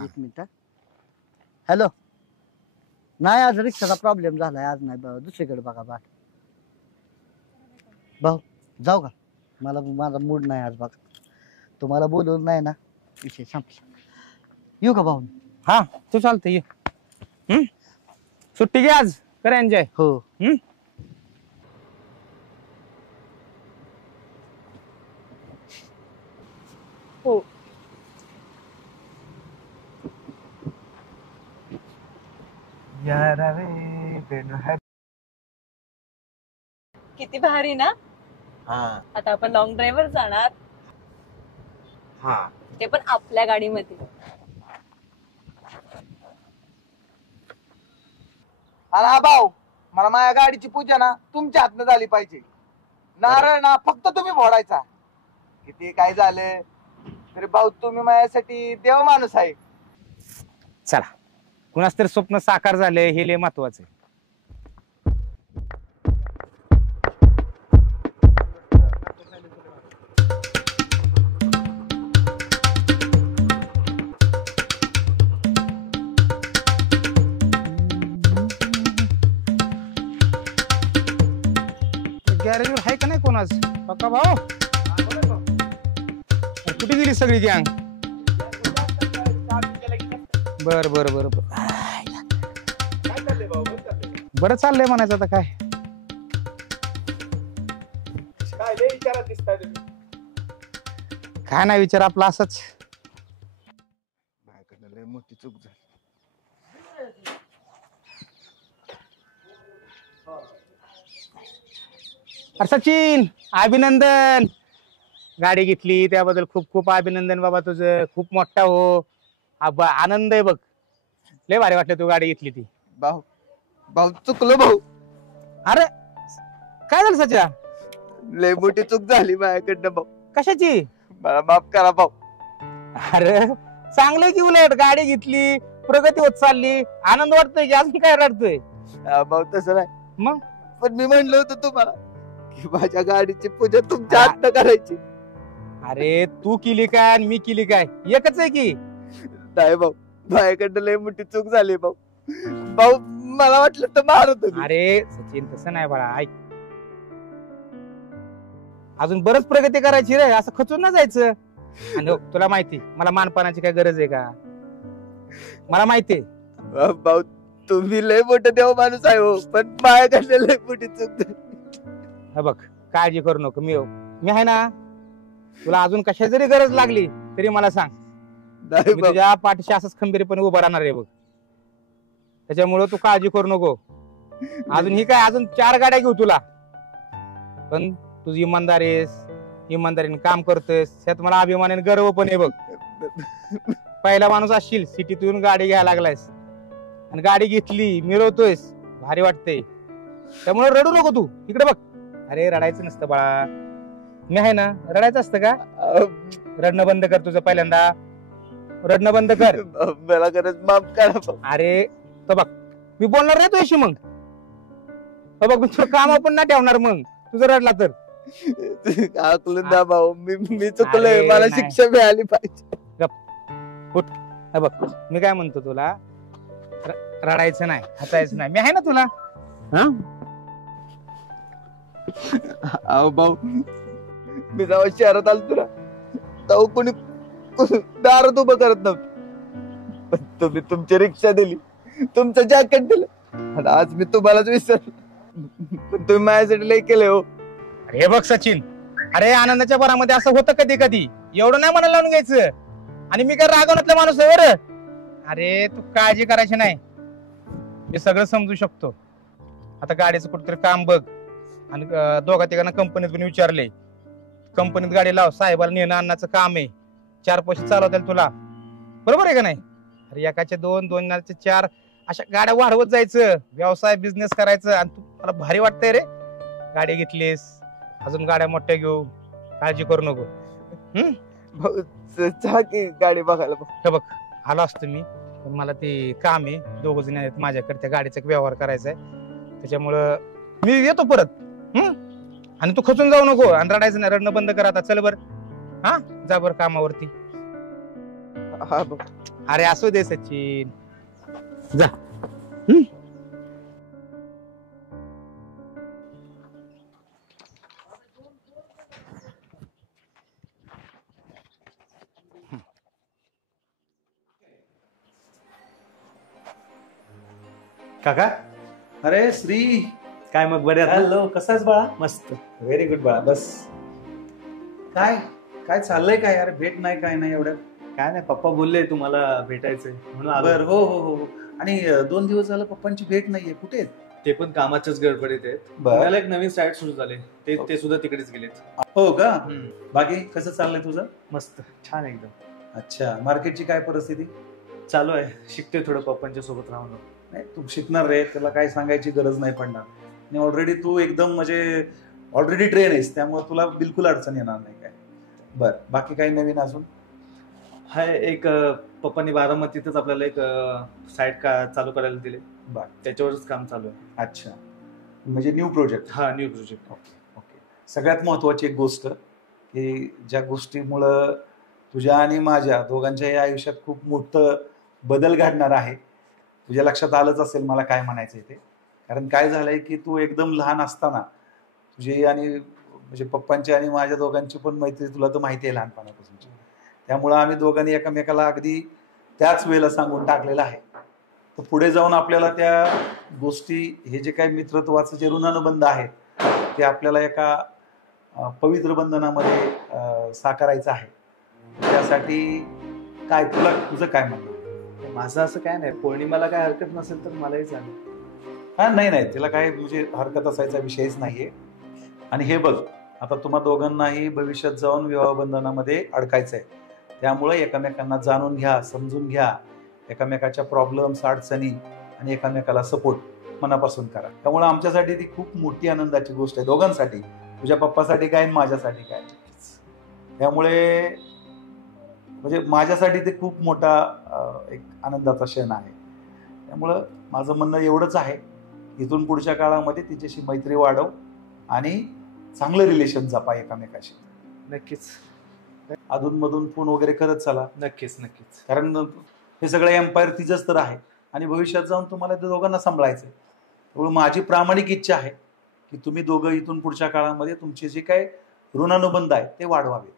एक मिनिट. हॅलो, नाही आज रिक्षाचा प्रॉब्लेम झालाय, आज नाही दुसरीकडे बघा बाट. भाऊ जाऊ का? मला माझा मूड नाही आज बघा. तुम्हाला बोलवलं नाही ना, विषय संपला. येऊ का भाऊ? हा तू चालतंय ये. सुट्टी घे आज, कर एन्जॉय. हो. हो. किती भारी ना. आता आपण लॉंग ड्राईव्हवर जाणार, ते पण आपल्या गाडीमध्ये. अरे हा भाऊ, मला माझ्या गाडीची पूजा ना तुमच्या हातनं झाली पाहिजे. नारळ ना फक्त तुम्ही फोडायचा. किती काय झालं तरी भाऊ तुम्ही माझ्यासाठी देव माणूस आहे. चला, कुणाच तरी स्वप्न साकार झाले, हे लय महत्वाचं आहे. गॅरेजवर आहे का नाही कोणाच? पक्का भाऊ, कुठे गेली सगळी गँग? बर बर बर बरं चाललंय म्हणायचं. आता काय काय नाही विचार आपला असंच. मोठी चूक झाली. अरे सचिन, अभिनंदन, गाडी घेतली त्याबद्दल खूप खूप अभिनंदन बाबा तुझं. खूप मोठा हो, आनंद आहे बघ. लय भारी वाटलं तू गाडी घेतली ती. भाऊ भाऊ चुकलो भाऊ. अरे काय झालं सच्या? लय मोठी चूक झाली माझ्याकडनं भाऊ. कशाची? मला माफ करा भाऊ. अरे चांगलं की, उलट गाडी घेतली, प्रगती होत चालली, आनंद वाटतोय की अजून काय रडतोय? भाऊ तसं नाही, मग पण मी म्हणलं होतं तुम्हाला की माझ्या गाडीची पूजा तुमच्या हातनं करायची. अरे तू केली काय आणि मी केली काय, एकच आहे की. नाही भाऊ, माझ्याकडनं लय मोठी चूक झाली भाऊ. भाऊ मला वाटलं तर मारत होती. अरे सचिन तसं नाही बाळा, ऐक, अजून बरच प्रगती करायची रे, असं खचून ना जायचं. आणि हो, तुला माहिती मला मानपानाची काय गरज आहे का? मला माहितीये भाऊ तुम्ही लय मोठं देव माणूस आहे हो, पण माझ्याकडनं लय मोठी चूक झाली. हे बघ, काळजी करू नको, मी आहे ना. तुला अजून कशा जरी गरज लागली तरी मला सांग, नाही मी भाऊ. तुझ्या पाठीशी असंच खंबीरपणे उभं राहणार आहे बघ. त्याच्यामुळे तू काळजी करू नको. अजून ही काय, अजून 4 गाड्या घेऊ तुला, पण तुझी इमानदारीने काम करतोयस, त्यात मला अभिमानाने गर्व पण आहे बघ. पहिला माणूस असशील सिटीतून गाडी घ्यायला लागलायस, आणि गाडी घेतली, मिरवतोयस, भारी वाटतंय. त्यामुळे रडू नको तू, इकडे बघ. अरे रडायचं नसतं बाळा, मी आहे ना. रडायचं असतं का? रडणं बंद कर तुझं, पहिल्यांदा रडणं बंद कर. मला खरंच माफ करा भाऊ. अरे तर बघ, मी बोलणार नाही तुझ्याशी मग. बघ मी तुझं काम पण नाही ठेवणार मग तुझं रडला तर. आकलून द्या भाऊ, मी चुकलोय, अरे, मला नाही. शिक्षा मिळाली पाहिजे. बघ मी काय म्हणतो तुला, रडायचं नाही, हसायचं नाही, मी आहे ना तुला. हा अहो भाऊ, मी जेव्हा शहरात आलो ना, तेव्हा कोणी दारात उभं करत नव्हतं, पण तुम्ही तुमची रिक्षा दिली, तुमचं जॅकेट दिलं, आणि आज मी तुम्हालाच विसरलो. पण तुम्ही माझ्यासाठी लय केलंय हो. हे बघ सचिन, अरे आनंदाच्या भरामध्ये असं होतं कधी कधी, एवढं नाही मनाला लावून घ्यायचं. आणि मी काय रागवण्यातला माणूस आहे बरं. अरे तू काळजी करायची नाही, मी सगळं समजू शकतो. आता गाडीचं कुठतरी काम बघ, आणि दोघा तिघांना कंपनीत पण विचारले, कंपनीत गाडी लाव, साहेबाला नेणं आणण्याचं काम आहे, 4 पैसे चालवतील तुला, बरोबर आहे का नाही? अरे एकाचे 2, 2चे 4 अशा गाड्या वाढवत जायचं, व्यवसाय बिझनेस करायचं. आणि तू मला भारी वाटतंय रे, गाडी घेतलीस, अजून गाड्या मोठ्या घेऊ, काळजी करू नको. भाऊ, चला की गाडी बघायला. हे बघ, आलो असतो मी, पण मला ते काम आहे, 2 जण आहेत माझ्याकडे, त्या गाडीचा एक व्यवहार करायचा आहे, त्याच्यामुळं मी येतो परत. आणि तू खचून जाऊ नको आणि रडायचं नाही, रडणं बंद कर आता. चल बर, हा जा बर कामावरती. हा भाऊ. अरे असू दे सचिन, जा. काका अरे श्री, काय मग बरे आहात ना? हॅलो, कसा आहेस बाळा? मस्त. व्हेरी गुड बाळा, बस. काय काय चाललंय काय यार? भेट नाही, काय नाही एवढ्या. काय नाही, पप्पा बोलले तुम्हाला भेटायचंय म्हणून आलो. बर, हो हो हो. आणि 2 दिवस झालं पप्पांची भेट नाहीये, कुठे आहेत? ते पण कामाच्याच गडबडीत आहेत. बर. मला एक नवीन साईट सुरू झाले, ते सुद्धा तिकडेच गेलेत. हो का? बाकी कसं चाललंय तुझं? मस्त, छान एकदम. अच्छा, मार्केटची काय परिस्थिती? चालू आहे, शिकतोय थोडं पप्पांच्या सोबत राहून. नाही, तू शिकणार रे, त्याला काय सांगायची गरज नाही पडणार. आणि ऑलरेडी तू एकदम म्हणजे ऑलरेडी ट्रेन आहेस, त्यामुळे तुला बिलकुल अडचण येणार नाही. काय बर, बाकी काही नवीन अजून? हाय, एक पप्पांनी बारामतीतच आपल्याला एक साईट चालू करायला दिले, बर, त्याच्यावरच काम चालू आहे. अच्छा, म्हणजे न्यू प्रोजेक्ट? हा, न्यू प्रोजेक्ट. ओके. सगळ्यात महत्वाची एक गोष्ट की ज्या गोष्टीमुळं तुझ्या आणि माझ्या दोघांच्याही आयुष्यात खूप मोठं बदल घडणार आहे. तुझ्या लक्षात आलंच असेल मला काय म्हणायचंय ते. कारण काय झालंय की तू एकदम लहान असताना तुझी आणि म्हणजे पप्पांची आणि माझ्या दोघांची पण मैत्री तुला तर माहिती आहे लहानपणापासूनची. त्यामुळं आम्ही दोघांनी एकमेकाला अगदी त्याच वेळेला सांगून टाकलेलं आहे. तर पुढे जाऊन आपल्याला त्या गोष्टी, हे जे काही मित्रत्वाचं जे ऋणानुबंध आहेत ते आपल्याला एका पवित्र बंधनामध्ये साकारायचं आहे. त्यासाठी काय तुझं काय म्हणणं? माझं असं काय नाही, पौर्णिमाला काय हरकत नसेल तर मलाही चालेल. हा, नाही नाही, तिला काय म्हणजे हरकत असायचा विषयच नाहीये. आणि हे बघ, आता तुम्हा दोघांनाही भविष्यात जाऊन विवाह बंधनामध्ये अडकायचंय. त्यामुळे एकमेकांना जाणून घ्या, समजून घ्या, एकमेकाच्या प्रॉब्लेम्स, अडचणी आणि एकमेकाला सपोर्ट मनापासून करा. त्यामुळे आमच्यासाठी ती खूप मोठी आनंदाची गोष्ट आहे, दोघांसाठी. तुझ्या पप्पासाठी काय, माझ्यासाठी काय. त्यामुळे म्हणजे माझ्यासाठी ते खूप मोठा एक आनंदाचा क्षण आहे. त्यामुळं माझं म्हणणं एवढंच आहे, इथून पुढच्या काळामध्ये तिच्याशी मैत्री वाढव आणि चांगलं रिलेशन जपा एकमेकाशी. नक्कीच. अधूनमधून फोन वगैरे करत चला. नक्कीच नक्कीच. कारण हे सगळं एम्पायर तिचंच तर आहे आणि भविष्यात जाऊन तुम्हाला ते दोघांना सांभाळायचं. त्यामुळे माझी प्रामाणिक इच्छा आहे की तुम्ही दोघं इथून पुढच्या काळामध्ये तुमचे जे काय ऋणानुबंध आहे ते वाढवावे.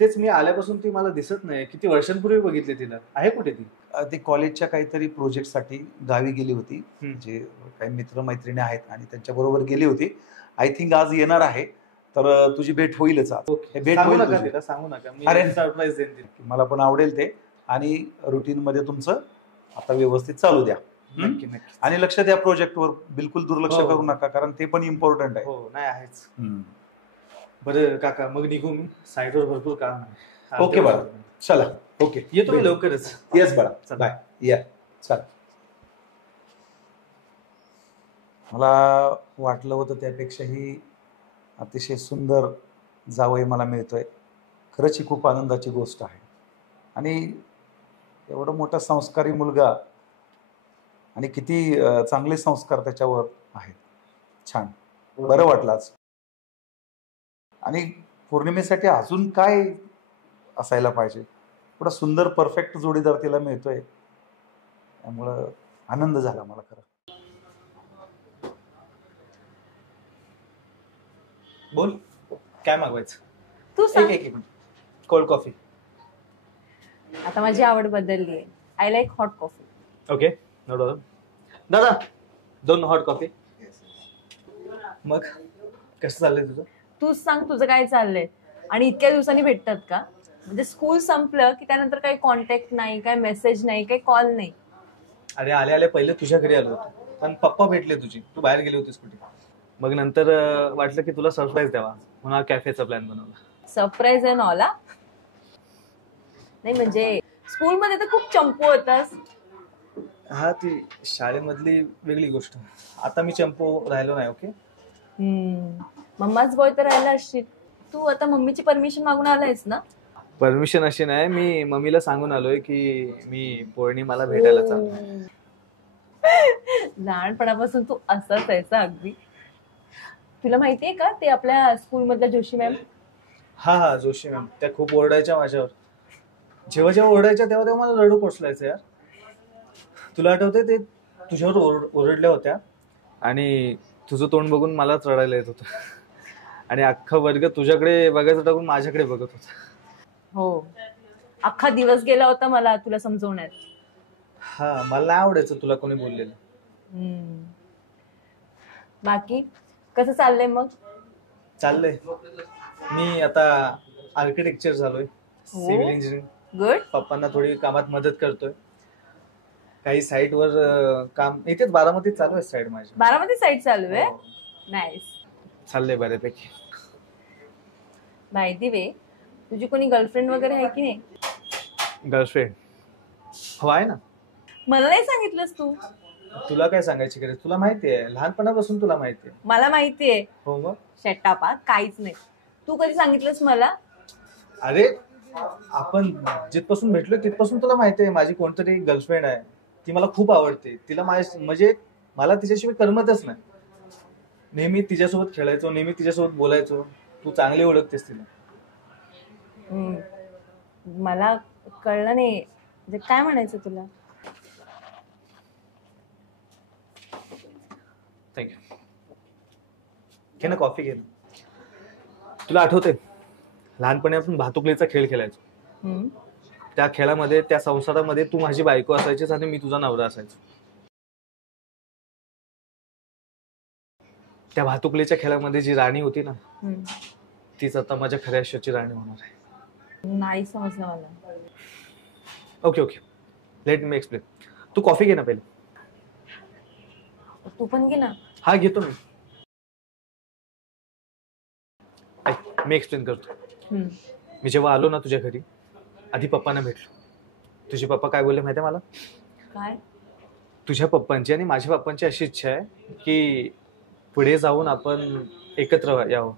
तेच, मी आल्यापासून ती मला दिसत नाही. किती वर्षांपूर्वी बघितले तिला, आहे कुठे ती? ती कॉलेजच्या काहीतरी प्रोजेक्टसाठी गावी गेली होती. जे काही मित्रमैत्रिणी आहेत आणि त्यांच्याबरोबर गेली होती. आय थिंक आज येणार आहे, तर तुझी भेट होईलच आज. ओके, भेट सांगू होईल नका तुझी. तिला, सांगू नका. मी अरे, सरप्राईज देईन तिला. मला पण आवडेल ते. आणि रुटीन मध्ये तुमचं आता व्यवस्थित चालू द्या. नक्की नक्की. आणि लक्ष द्या प्रोजेक्टवर, बिलकुल दुर्लक्ष हो. करू नका, कारण ते पण इम्पॉर्टंट आहे. हो, नाही आहेच. बरं काका, मग निघू मी, साईटवर भरपूर काम आहे. ओके बाळा, चला. ओके, येतो मी लवकरच. येस बाळा, चला. बाय. या, चला. मला वाटलं होतं त्यापेक्षाही अतिशय सुंदर जावई मला मिळतोय. खरंच ही खूप आनंदाची गोष्ट आहे. आणि एवढा मोठा संस्कारी मुलगा आणि किती चांगले संस्कार त्याच्यावर आहेत. छान, बरं वाटलं आज. आणि पौर्णिमेसाठी अजून काय असायला पाहिजे? एवढा सुंदर परफेक्ट जोडीदार तिला मिळतोय, त्यामुळं आनंद झाला मला खरं. बोल, काय मागवायचं? तू सांग. एक मिनिट, कोल्ड कॉफी. आता माझी आवड बदलली आहे. I like hot coffee. Okay, no problem. दादा, 2 हॉट कॉफी. मग कसं चाललंय तुझं? तूच सांग तुझं काय चाललंय. आणि इतक्या दिवसांनी भेटतात का? म्हणजे स्कूल संपलं की त्यानंतर काही कॉन्टॅक्ट नाही, काही मेसेज नाही, काही कॉल नाही. अरे आले आले पहिले तुझ्या घरी आलो होतो, पण पप्पा भेटले तुझी. तू बाहेर गेली होतीस कुठे? मग नंतर वाटलं की तुला सरप्राईज द्यावा म्हणून हा कॅफेचा प्लॅन बनवला. सरप्राईज आहे नॉला. नाही म्हणजे स्कूलमध्ये तर खूप चंपू होतास. हा ती शाळेमधली वेगळी गोष्ट. आता मी चंपू राहिलो नाही. ओके. मम्माच बॉय तर राहिला असशील. तू आता मम्मीची परमिशन मागून आलायस ना? परमिशन अशी नाही, मी मम्मीला सांगून आलोय की मी पौर्णिमाला भेटायला चाललोय. लहानपणापासून तू असाच आहेस अगदी. तुला माहितीये का ते आपल्या स्कूल मधल्या जोशी मॅम? हा जोशी मॅम, त्या खूप ओरडायच्या माझ्यावर. जेव्हा जेव्हा ओरडायच्या तेव्हा तेव्हा मला रडू कोसलायचं यार. तुला आठवतंय ते तुझ्यावर ओरडल्या होत्या आणि तुझं तोंड बघून मलाच रडायला येत होतं आणि अख्खा वर्ग तुझ्याकडे बघायचं टाकून माझ्याकडे बघत होता. हो, अख्खा दिवस गेला होता मला तुला समजवण्यात. हा, मला नाही आवडायचं तुला कोणी बोललेलं. बाकी कसं चाललंय मग? चाललंय, मी आता आर्किटेक्चर झालोय, सिव्हिल इंजिनिअरिंग. गुड. पप्पांना थोडी कामात मदत करतोय. काही साईट वर काम इथेच बारामतीत चालू आहे. साईट माझी बारामती साईट चालू आहे. नाईस. चाललंय बऱ्यापैकी. बाय द वे, तुझी कोणी गर्लफ्रेंड वगैरे आहे की नाही? गर्लफ्रेंड हो आहे ना. मला नाही सांगितलंस तू. तुला काय सांगायची गरज, तुला माहितीये, लहानपणापासून तुला माहितीये. मला माहितीये. हो मग. शटापा, काहीच नाही. तू कधी सांगितलंस मला? अरे आपण जिथपासून भेटलोय तिथपासून तुला माहितीये माझी कोणतरी गर्लफ्रेंड आहे. ती मला खूप आवडते. तिला म्हणजे मला तिच्याशिवाय करमतच नाही. नेहमी तिच्यासोबत खेळायचो, नेहमी तिच्यासोबत बोलायचो. तू चांगली ओळखतेस तिला. मला कळलं नाही म्हणजे काय म्हणायचं तुला. थँक्यू. घे ना कॉफी, घे ना. तुला आठवते लहानपणी आपण भातुकलीचा खेळ खेळायचो. त्या खेळामध्ये, त्या संसारामध्ये तू माझी बायको असायचीस आणि मी तुझा नवरा असायचो. त्या भातुकलीच्या खेळामध्ये जी राणी होती ना, तीच आता माझ्या खऱ्या आयुष्याची राणी होणार आहे. नाही समजलं मला. Okay okay, let me explain. तू कॉफी घे ना पहिले. तू पण घे ना. हा घेतो मी. मी एक्सप्लेन करतो. मी जेव्हा आलो ना तुझ्या घरी, आधी पप्पांना भेटलो. तुझे पप्पा काय बोलले माहिती आहे मला? काय? तुझ्या पप्पांची आणि माझ्या पप्पांची अशी इच्छा आहे की पुढे जाऊन आपण एकत्र यावं,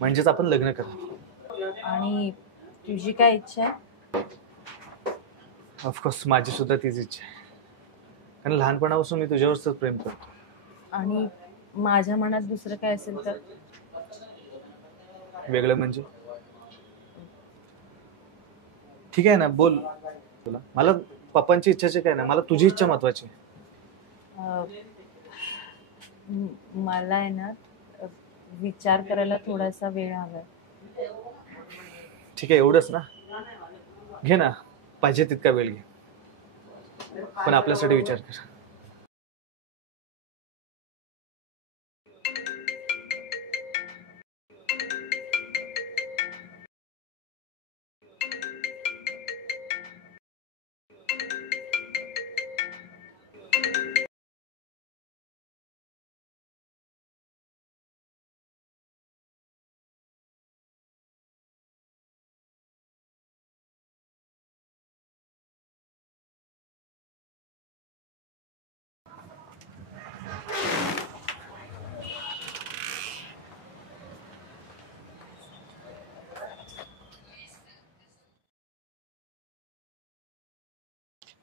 म्हणजेच आपण लग्न करावं. आणि तुझी काय इच्छा आहे? ऑफकोर्स माझी सुद्धा तीच इच्छा आहे, कारण लहानपणापासून मी तुझ्यावरच प्रेम करतो. आणि माझ्या मनात दुसरं काय असेल तर? वेगळं म्हणजे? ठीक आहे ना, बोल. तुला मला पप्पांची इच्छाचे काय नाही, मला तुझी इच्छा महत्वाची आहे. मला आहे ना विचार करायला थोडासा वेळ हवाय. ठीक आहे, एवढंच ना. घे ना, पाहिजे तितका वेळ घे, पण आपल्यासाठी विचार कर.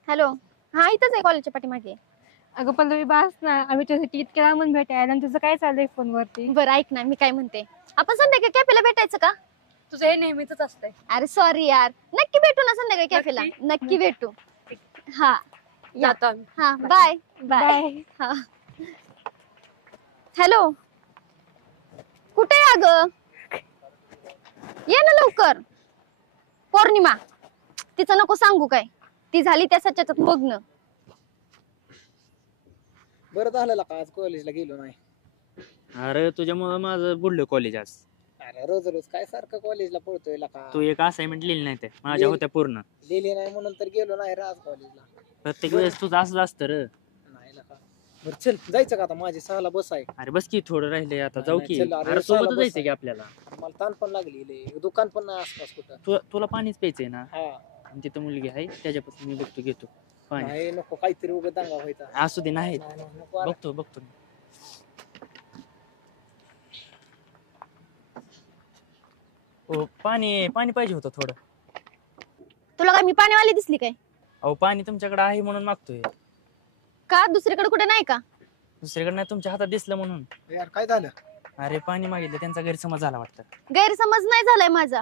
हॅलो. हा, इथंच आहे कॉलेजच्या पाठीमागे. अगं पल्लवी बास ना, आम्ही तुझ्यासाठी इतक्या लांबून भेटायला आणि तुझं काय चाललंय फोनवरती? बरं ऐक ना, मी काय म्हणते, आपण संध्याकाळी कॅफेला भेटायचं का? तुझं हे नेहमीच असतंय. अरे सॉरी यार, नक्की भेटू ना संध्याकाळी कॅफेला. नक्की भेटू. हा जातो आम्ही. हा, बाय बाय. हा. हॅलो, कुठे आहे अगं? ये ना लवकर. पौर्णिमा, तिचं नको सांगू काय, ती झाली त्या सच्यात मग्न. बरं झालं का आज कॉलेजला गेलो नाही. अरे तुझ्यामुळे माझं बुडलं कॉलेज आज. अरे रोज रोज काय सारखं कॉलेजला पळतोय का? तू एक असाइनमेंट लिहिली नाही ते माझ्या होत्या पूर्ण. लिहिली नाही म्हणून तर गेलो नाही रे आज कॉलेजला. प्रत्येक वेळेस तुझं असंच असतं रे. नाही लका. बरं चल जायचं का आता? माझी 6ला बस आहे. अरे बस की थोडं राहिले आता जाऊ नाही, की. चल, अरे अरे सहाला सोबतच बस जायचं आहे. की आपल्याला. मला ताण पण लागली लय. दुकान पण नाही आसपास कुठं. तुला पाणीच प्यायचंय ना? हा आणि तिथं मुलगी आहे त्याच्यापासून मी बघतो घेतो पाणी. नाही नको काहीतरी उगाच दांगा व्हायचा. असू दे नाही नाही, नाही, नको आला. बघतो ओ पाणी पाहिजे होतं थोडं. तुला काय मी पाणीवाली दिसली काय? अहो पाणी तुमच्याकडे आहे म्हणून मागतोय. का दुसरीकडे कुठे नाही का? दुसरीकडे नाही, तुमच्या हातात दिसलं म्हणून. यार काय झालं? अरे पाणी मागितलं, त्यांचा गैरसमज झाला वाटतं. गैरसमज नाही झालाय माझा.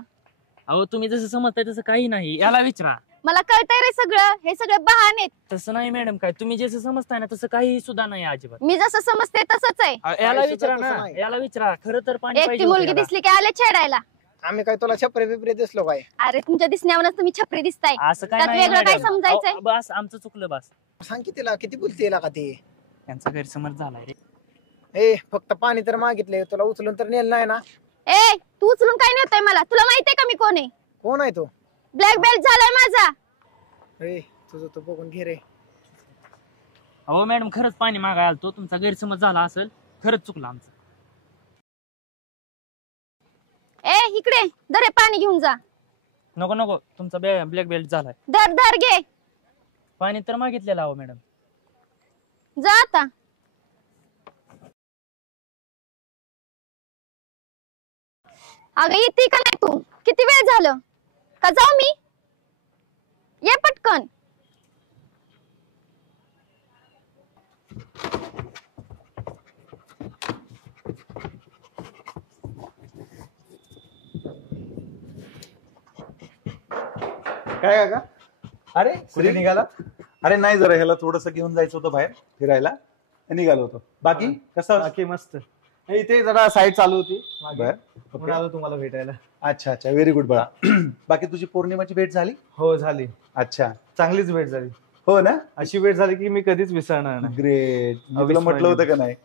अहो तुम्ही जसं समजताय तसं काही नाही, याला विचारा. मला कळतंय रे सगळं, हे सगळे बहाणे आहेत. तसं नाही मॅडम, काय तुम्ही जसं समजताय ना तसं काही सुद्धा नाही अजिबात. मी जसं समजते तसंच आहे. याला काही विचारा सुद्धा ना, तसं नाही. याला विचारा. खरं तर पाणी एकटी पाहिजे होतं मुलगी याला. दिसली की आले छेडायला. आम्ही काय तुला छपरे बिपरे दिसलो काय? अरे तुमच्या दिसण्यावरच तुम्ही छपरी दिसताय. असं काय त्यात नाही वेगळं काय मॅडम. समजायचंय? अहो, बस आमचं चुकलं बस. सांग की तिला किती बोलते का ते? त्यांचा गैरसमज झालाय रे. ए फक्त पाणी तर मागितले, तुला उचलून तर नेलं नाही ना? ए तू उचलून काय नेतोय मला? तुला माहितीये का मी कोण आहे? कोण आहे तो? ब्लॅक बेल्ट झालाय माझा. ए तुझं तो बघून घे रे. अहो मॅडम खरंच पाणी मागायला आलतो, तुमचा गैरसमज झाला असेल, खरंच चुकलं आमचं. ए इकडे धर हे पाणी घेऊन जा. नको तुमचा ब्लॅक बेल्ट झालाय. धर घे. पाणी तर मागितलेलं अहो मॅडम. जा आता. अगं येते का नाही तू? किती वेळ झालं? का जाऊ मी? ये पटकन. काय का? अरे कुठे निघाला? अरे नाही, जरा ह्याला थोडस घेऊन जायचं होतं बाहेर फिरायला, निघालो होतो. बाकी कसं? बाकी मस्त. नाही, इथे जरा साईड चालू होती मागे. बर, म्हणून आलो तुम्हाला भेटायला. अच्छा व्हेरी गुड बाळा. बाकी तुझी पौर्णिमाची भेट झाली? हो झाली. अच्छा, चांगलीच भेट झाली. हो ना? अशी भेट झाली की मी कधीच विसरणार नाही. ग्रेट. मी तुला म्हटलं होतं का नाही?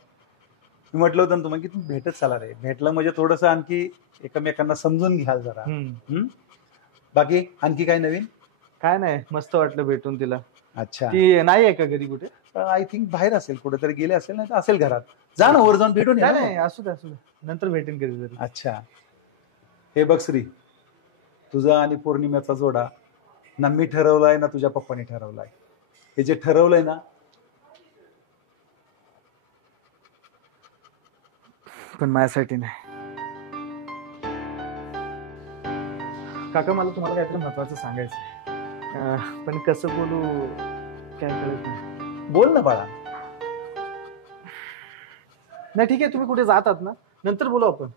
मी म्हटलं होतं ना तुम्हाला की तू भेटत चाला रे. भेटलं म्हणजे थोडस आणखी एकमेकांना समजून घ्याल जरा. बाकी आणखी काय नवीन? काय नाही, मस्त वाटलं भेटून तिला. अच्छा, ती नाही आहे का घरी कुठे? आय थिंक बाहेर असेल, कुठेतरी गेले असेल, नाही तर असेल घरात. जा ना, वर जाऊन भेटून या ना. नाही असू दे नंतर भेटेन कधीतरी. अच्छा, हे बघ श्री, तुझा आणि पौर्णिमेचा जोडा ना मी ठरवलाय ना तुझ्या पप्पाने ठरवलाय. हे जे ठरवलंय ना, पण माझ्यासाठी नाही. काका मला तुम्हाला काहीतरी महत्वाचं सांगायचं, पण कसं बोलू काय कळत नाही. बोल ना बाळा. नाही ठीक आहे, तुम्ही कुठे जातात ना, नंतर बोलू आपण.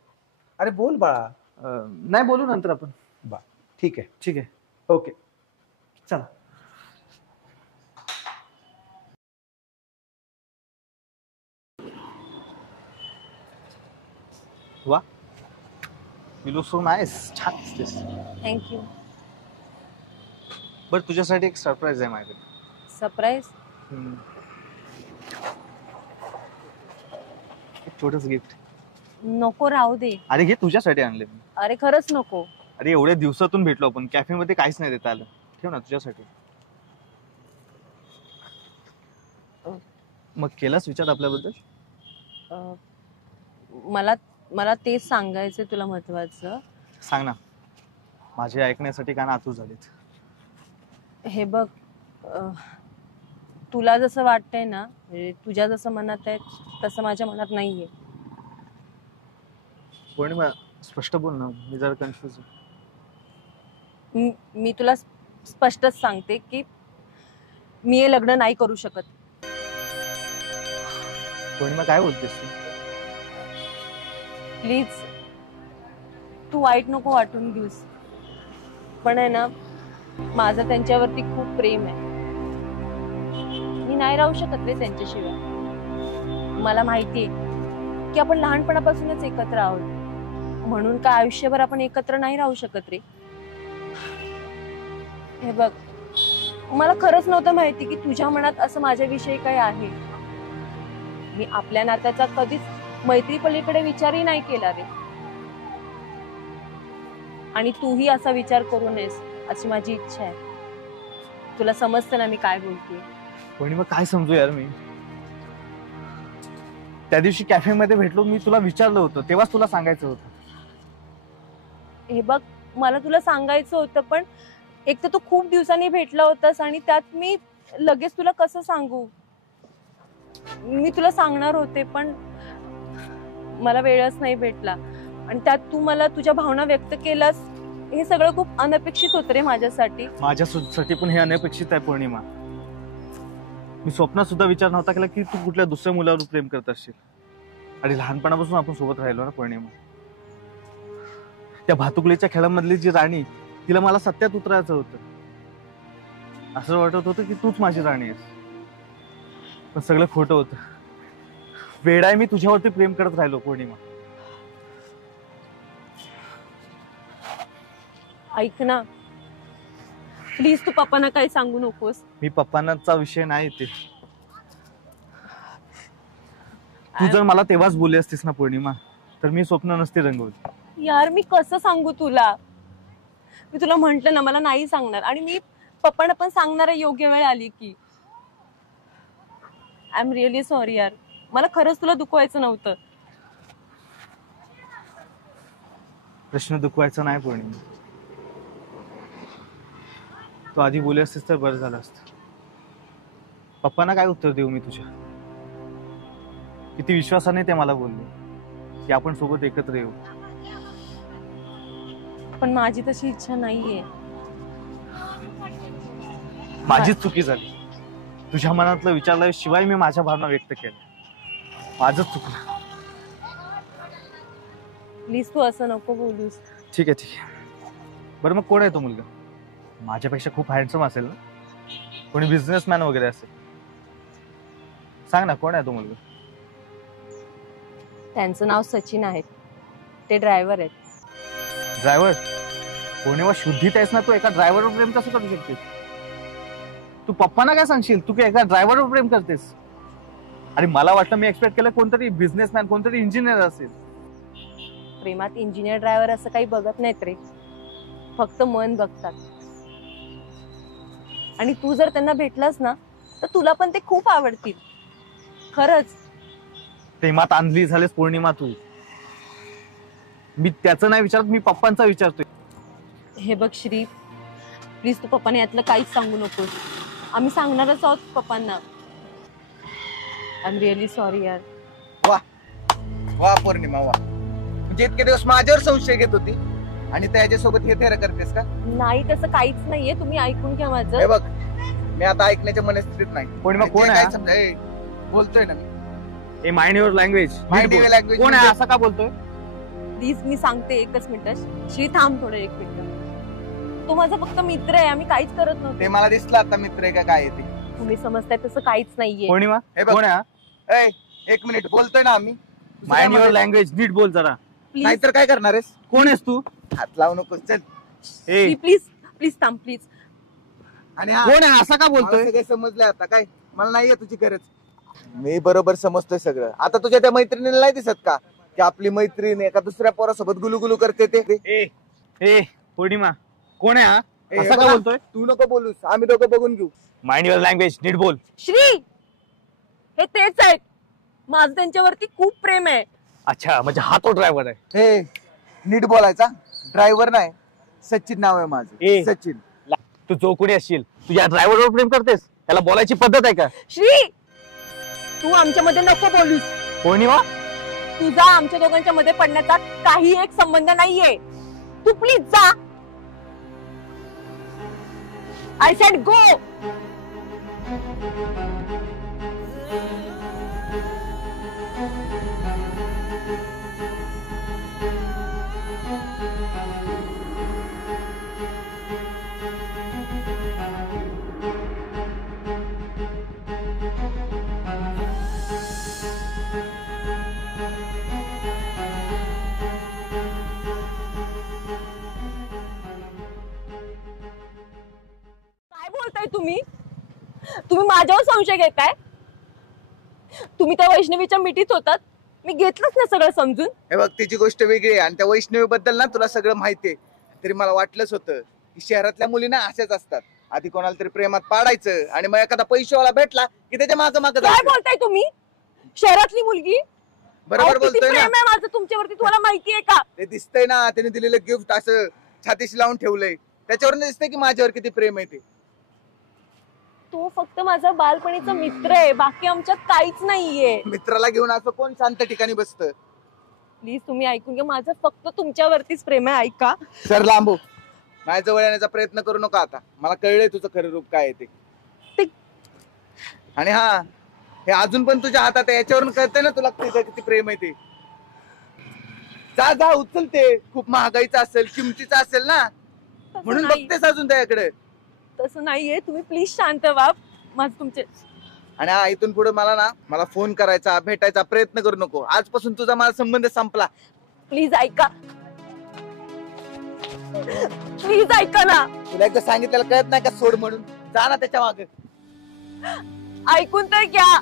अरे बोल बाळा. नाही बोलू नंतर आपण. ठीक आहे. ओके चला. वा, यू लुक सो नाईस. छान दिसतेस. थँक्यू. बरं, तुझ्यासाठी एक सरप्राईज आहे माझ्याकडे. सरप्राईज? एक छोटस गिफ्ट. नको, राहू दे. अरे घे, तुझ्यासाठी आणले मी. अरे खरंच नको. अरे एवढ्या दिवसातून भेटलो आपण, कॅफे मध्ये काहीच नाही देता आलं. ठेव ना तुझ्यासाठी. मग केलास विचार आपल्याबद्दल? मला तेच सांगायचं तुला महत्वाचं. सांग ना, माझे ऐकण्यासाठी कान आतुर झालेत. हे बघ, तुला जसं वाटतंय ना, म्हणजे तुझ्या जसं मनात आहे तसं माझ्या मनात नाहीये. पौर्णिमा स्पष्ट बोल ना, मी जरा कन्फ्युज. मी तुला स्पष्टच सांगते की मी हे लग्न नाही करू शकत. पौर्णिमा काय बोलतेस तू? प्लीज, तू वाईट नको वाटून घेऊस, पण आहे ना, माझं त्यांच्यावरती खूप प्रेम आहे. मी नाही राहू शकत रे त्यांच्याशिवाय. मला माहितीये की आपण लहानपणापासूनच एकत्र आहोत, म्हणून का आयुष्यभर आपण एकत्र नाही राहू शकत रे. हे बघ, मला खरंच नव्हतं माहिती की तुझ्या मनात असं माझ्याविषयी काही आहे. मी आपल्या नात्याचा कधीच मैत्री पलीकडे विचारही नाही केला रे, आणि तूही असा विचार करू नयेस अशी माझी इच्छा आहे. तुला समजतं ना मी काय बोलते. पौर्णिमा काय समजू यार मी. त्या दिवशी कॅफेमध्ये भेटलो, मी तुला विचारलं होतं, तेव्हाच तुला सांगायचं होतं. हे बघ, मला तुला सांगायचं होतं, पण एक तर तू खूप दिवसांनी भेटला होतास आणि त्यात मी लगेच तुला कसं सांगू. मी तुला सांगणार होते पण मला वेळच नाही भेटला, आणि त्यात तू मला तुझ्या भावना व्यक्त केलास. हे सगळं खूप अनपेक्षित होतं रे माझ्यासाठी. माझ्यासाठी पण हे अनपेक्षित आहे पौर्णिमा. मी स्वप्नात सुद्धा विचार नव्हता केला की तू कुठल्या दुसऱ्या मुलावर प्रेम करत असशील. आणि लहानपणापासून आपण सोबत राहिलो ना पौर्णिमा. त्या भातुकलीच्या खेळामधली जी राणी, तिला मला सत्यात उतरायचं होतं. असं वाटत होतं की तूच माझी राणी आहेस, पण सगळं खोटं होतं. वेडाय मी तुझ्यावरती प्रेम करत राहिलो पौर्णिमा. ऐक ना प्लीज, तू पप्पांना काही सांगू नकोस. मी पप्पांचा विषय नाही ते. तू जर मला तेव्हाच बोलली असतीस ना पौर्णिमा, तर मी स्वप्न नसते रंगवली. यार मी कसं सांगू तुला. मी तुला म्हंटल ना मला नाही सांगणार, आणि मी पप्पांना पण सांगणार आहे योग्य वेळ आली की. आय एम रिअली सॉरी यार, मला खरंच तुला दुखवायचं नव्हतं. प्रश्न दुखवायचा नाही पौर्णिमा. तू आधी बोलली असतीस तर बरं झालं असतं. पप्पांना काय उत्तर देऊ मी तुझ्या. किती विश्वासाने ते मला बोलले की आपण सोबत एकत्र येऊ. पण माझी तशी इच्छा नाहीये. माझीच चुकी झाली. तुझ्या मनातलं विचारल्याशिवाय मी माझ्या भावना व्यक्त केल्या. माझंच चुकलं. प्लीज तू असं नको बोलूस. ठीक आहे ठीक आहे. बरं मग कोण आहे तो मुलगा? माझ्यापेक्षा खूप हँडसम असेल ना? कोणी बिझनेसमॅन वगैरे असेल? सांग ना कोण आहे तो मुलगा? त्यांचं नाव सचिन आहे. ते ड्रायव्हर आहेत. ड्रायव्हर? पौर्णिमा शुद्धीत आहेस ना तू? एका ड्रायव्हरवर प्रेम कसं करू शकतेस? तू पप्पांना काय सांगशील? तू एका ड्रायव्हरवर प्रेम करतेस? अरे मला वाटलं, मी एक्सपेक्ट केलं कोणतरी बिझनेसमॅन, कोणतरी इंजिनियर असेल. प्रेमात इंजिनियर ड्रायव्हर असं काही बघत नाहीत रे, फक्त मन बघतात. आणि तू जर त्यांना भेटलास ना तर तुला पण ते खूप आवडतील. खरंच. प्रेमात अंधली झालेस पौर्णिमा तू. मी त्याचं नाही विचारत, मी पप्पांचा विचारतोय. हे बघ श्री, प्लीज तू पप्पाने यातलं काहीच सांगू नकोस. आम्ही सांगणारच आहोत पप्पांना. आय एम रिअली सॉरी यार. वा वा पौर्णिमा वा. म्हणजे इतके दिवस माझ्यावर संशय घेत होती आणि त्याच्यासोबत हे थेर करतेस का? नाही तसं काहीच नाहीये. तुम्ही ऐकून घ्या माझं. हे बघ, मी आता ऐकण्याच्या मनस्थितीत नाही. पौर्णिमा कोण आहे? समजा बोलतोय ना मी. ए माइंड युअर लँग्वेज. लँग्वेज कोण आहे? असं का बोलतोय? प्लीज मी सांगते, एकच मिनिट. श्री थांब थोडं, एक मिनिट. तो माझा फक्त मित्र आहे. आम्ही काहीच करत नव्हतो. ते मला दिसलं आता मित्र आहे का काय ते. तुम्ही समजताय तसं काहीच नाहीये. पौर्णिमा हे बघ, कोण आहे? एक मिनिट बोलतोय ना आम्ही. Mind your language. नीट बोल जरा. नाहीतर काय करणार आहेस? कोण आहेस तू? हात लावू नकोस. चल. ए प्लीज प्लीज थांब प्लीज. आणि कोण आहे? असं का बोलतोय? सगळे समजले आता. काय मला नाहीये तुझी गरज. मी बरोबर समजतोय सगळं. आता तुझ्या त्या मैत्रिणीला नाही दिसत का की आपली मैत्रीण एका दुसऱ्या पोरासोबत गुलुगुलू करते ते? ए पौर्णिमा कोण आहे? ए, असं का बोलतोय? तू नको बोलूस, आम्ही दोघं बघून घेऊ. Mind your language. नीट बोल. श्री, हे तेच आहेत. माझं त्यांच्यावरती खूप प्रेम आहे. अच्छा, म्हणजे हा तो ड्रायव्हर आहे. हे नीट बोलायचा. ड्रायव्हर नाही, सचिन नाव आहे माझं. सचिन. तू जो कोणी असशील, तू या ड्रायव्हरवर प्रेम करतेस? त्याला बोलायची पद्धत आहे का? श्री, तू आमच्यामध्ये नको बोलूस. पौर्णिमा, तुझा आमच्या दोघांच्या मध्ये पडण्याचा काही एक संबंध नाहीये. तू प्लीज जा. I said go. काय बोलताय तुम्ही? तुम्ही माझ्यावर संशय घेताय? तुम्ही त्या वैष्णवीच्या मिठीत होतात. मी घेतलंच ना सगळं समजून. हे बघ, तिची गोष्ट वेगळी आहे आणि त्या वैष्णवी बद्दल ना तुला सगळं माहितीये. तरी मला वाटलंच होतं की शहरातल्या मुलींना अशाच असतात. आधी कोणाला तरी प्रेमात पाडायचं आणि मग एखादा पैशावाला भेटला की त्याच्या मागं मागं काय बोलताय तुम्ही? शहरातली मुलगी? बरोबर अहो, किती बोलतोय ना. प्रेम आहे माझं तुमच्यावरती, तुम्हाला माहितीये का? ते दिसतंय ना, त्याने दिलेलं गिफ्ट असं छातीशी लावून ठेवलंय, त्याच्यावरून दिसतंय की माझ्यावर किती प्रेम आहे ते. तो फक्त माझा बालपणीचा मित्र आहे, बाकी आमच्यात काहीच नाहीये. मित्राला घेऊन असं कोण शांत ठिकाणी बसतं? प्लीज तुम्ही ऐकून घ्या, माझं फक्त तुमच्यावरतीच प्रेम आहे, ऐका. सर लांबू, माझ्या जवळ येण्याचा प्रयत्न करू नका आता. मला कळलंय तुझं खरं रूप काय आहे ते. आणि हा, हे अजून पण तुझ्या हातात आहे, याच्यावरून कळतंय ना तुला किती प्रेम आहे ते. जा जा उचल, ते खूप महागाईचं असेल, किमतीचं असेल ना, म्हणून बघतेस अजून त्याकडे. तसं नाहीये, तुम्ही प्लीज शांत व्हा. माझं तुमचे आणि हा, इथून पुढे मला फोन करायचा, भेटायचा प्रयत्न करू नको. आजपासून तुझा माझा संबंध संपला. प्लीज ऐका, प्लीज ऐका ना. तुला एकदा सांगितलेलं कळत नाही का, सोड म्हणून. जा ना त्याच्या मागे. ऐकून तर घ्या.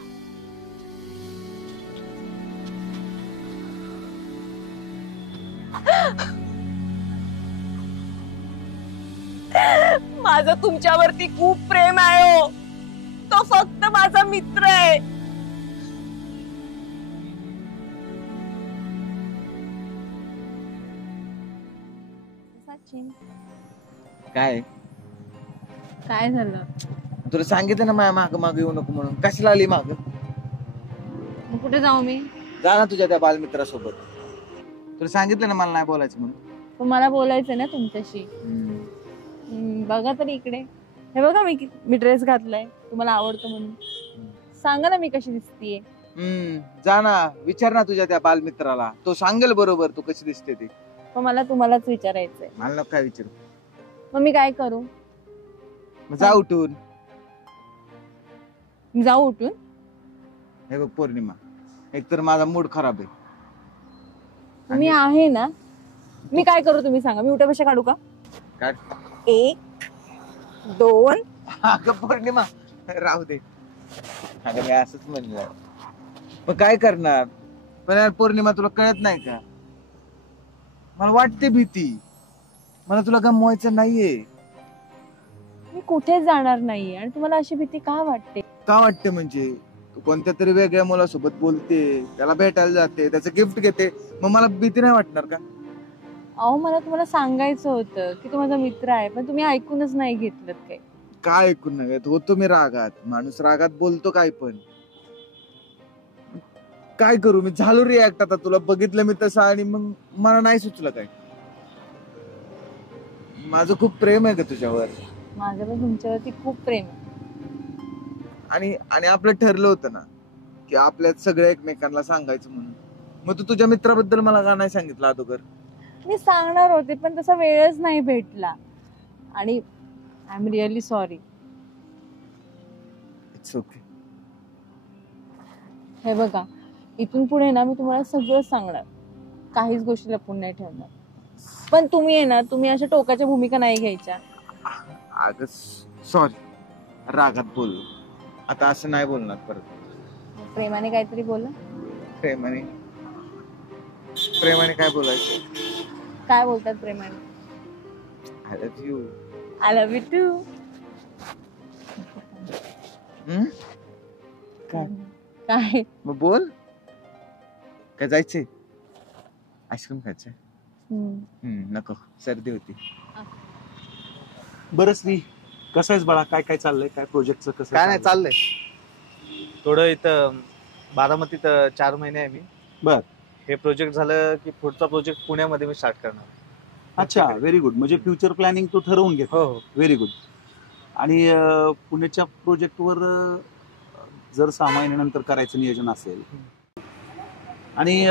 माझं तुमच्यावरती खूप प्रेम आहे हो. तो फक्त माझा मित्र आहे. सचिन, काय काय झालं? तुला सांगितलं ना, माझ्या माग माग येऊ नको म्हणून. कशाला आली माग? मग कुठे जाऊ मी? जा ना तुझ्या त्या बालमित्रासोबत. तुला सांगितलं ना मला नाही बोलायचं म्हणून. पण मला बोलायचं ना तुमच्याशी. बघा तरी इकडे, हे बघा मी ड्रेस घातलाय, तुम्हाला आवडतो म्हणून. सांगा ना मी कशी दिसतीये. जा ना, विचार ना तुझ्या त्या बालमित्राला, तो सांगेल बरोबर तू कशी दिसते ती. पण मला तुम्हालाच विचारायचंय. मला नको काय विचारू. मग मी काय करू? जा उठून. जाऊ उठून? हे बघ पौर्णिमा, एकतर माझा मूड खराब आहे. मी आहे ना. मी काय करू तुम्ही सांगा. मी उठापेक्षा काढू का? काढ. 1 2. अगं पौर्णिमा राहू दे. अगं मी असंच म्हणलं. मग काय करणार? पण यार पौर्णिमा, तुला कळत नाही का, मला वाटते भीती. मला तुला गमवायचं नाहीये. मी कुठे जाणार नाहीये. आणि तुम्हाला अशी भीती का वाटते? का वाटते म्हणजे, तू कोणत्या तरी वेगळ्या मुलासोबत बोलते, त्याला भेटायला जाते, त्याचं गिफ्ट घेते, मग मला भीती नाही वाटणार का? अहो, मला तुम्हाला सांगायचं होतं की तो माझा मित्र आहे, पण तुम्ही ऐकूनच नाही घेतलं. काय ऐकून नाही घेत? होतो मी रागात. माणूस रागात बोलतो काय पण. काय करू मी? झालो रिॲक्ट आता. तुला बघितलं मी तसं आणि मग मला नाही सुचलं काय. माझं खूप प्रेम आहे का तुझ्यावर. माझं पण तुमच्यावरती खूप प्रेम आहे. आणि आपलं ठरलं होतं ना की आपल्यात सगळ्या एकमेकांना सांगायचं म्हणून. मग तू तुझ्या मित्राबद्दल मला का नाही सांगितलं अगोदर? मी सांगणार होते, पण तसा वेळच नाही भेटला. आणि I am really sorry. It's okay. हे बघा, इथून पुढे ना मी तुम्हाला सगळं सांगणार, काहीच गोष्टी लपून नाही ठेवणार. पण तुम्ही आहे ना, तुम्ही अशा टोकाच्या भूमिका नाही घ्यायच्या. अगं सॉरी, रागात बोललो. आता असं नाही बोलणार परत. प्रेमाने काहीतरी बोला. प्रेमाने काय बोलायचं? काय बोलतात प्रेमाने? I love you. I love you too. काय? मग बोल. काय जायचंय? आईस्क्रीम खायचंय? नको, सर्दी होती. बरं श्री, कसं आहेस बाळा? काय काय चाललंय? काय प्रोजेक्टचं कसं? काय नाही चाललंय. थोडं इथं बारामतीत 4 महिने आहे मी. बर. हे प्रोजेक्ट झालं की पुढचा प्रोजेक्ट पुण्यामध्ये मी स्टार्ट करणार. अच्छा, व्हेरी गुड. म्हणजे फ्युचर प्लॅनिंग तू ठरवून घेतो. हो. Very good. आणि पुण्याच्या प्रोजेक्टवर जर 6 महिन्यानंतर करायचं नियोजन असेल, आणि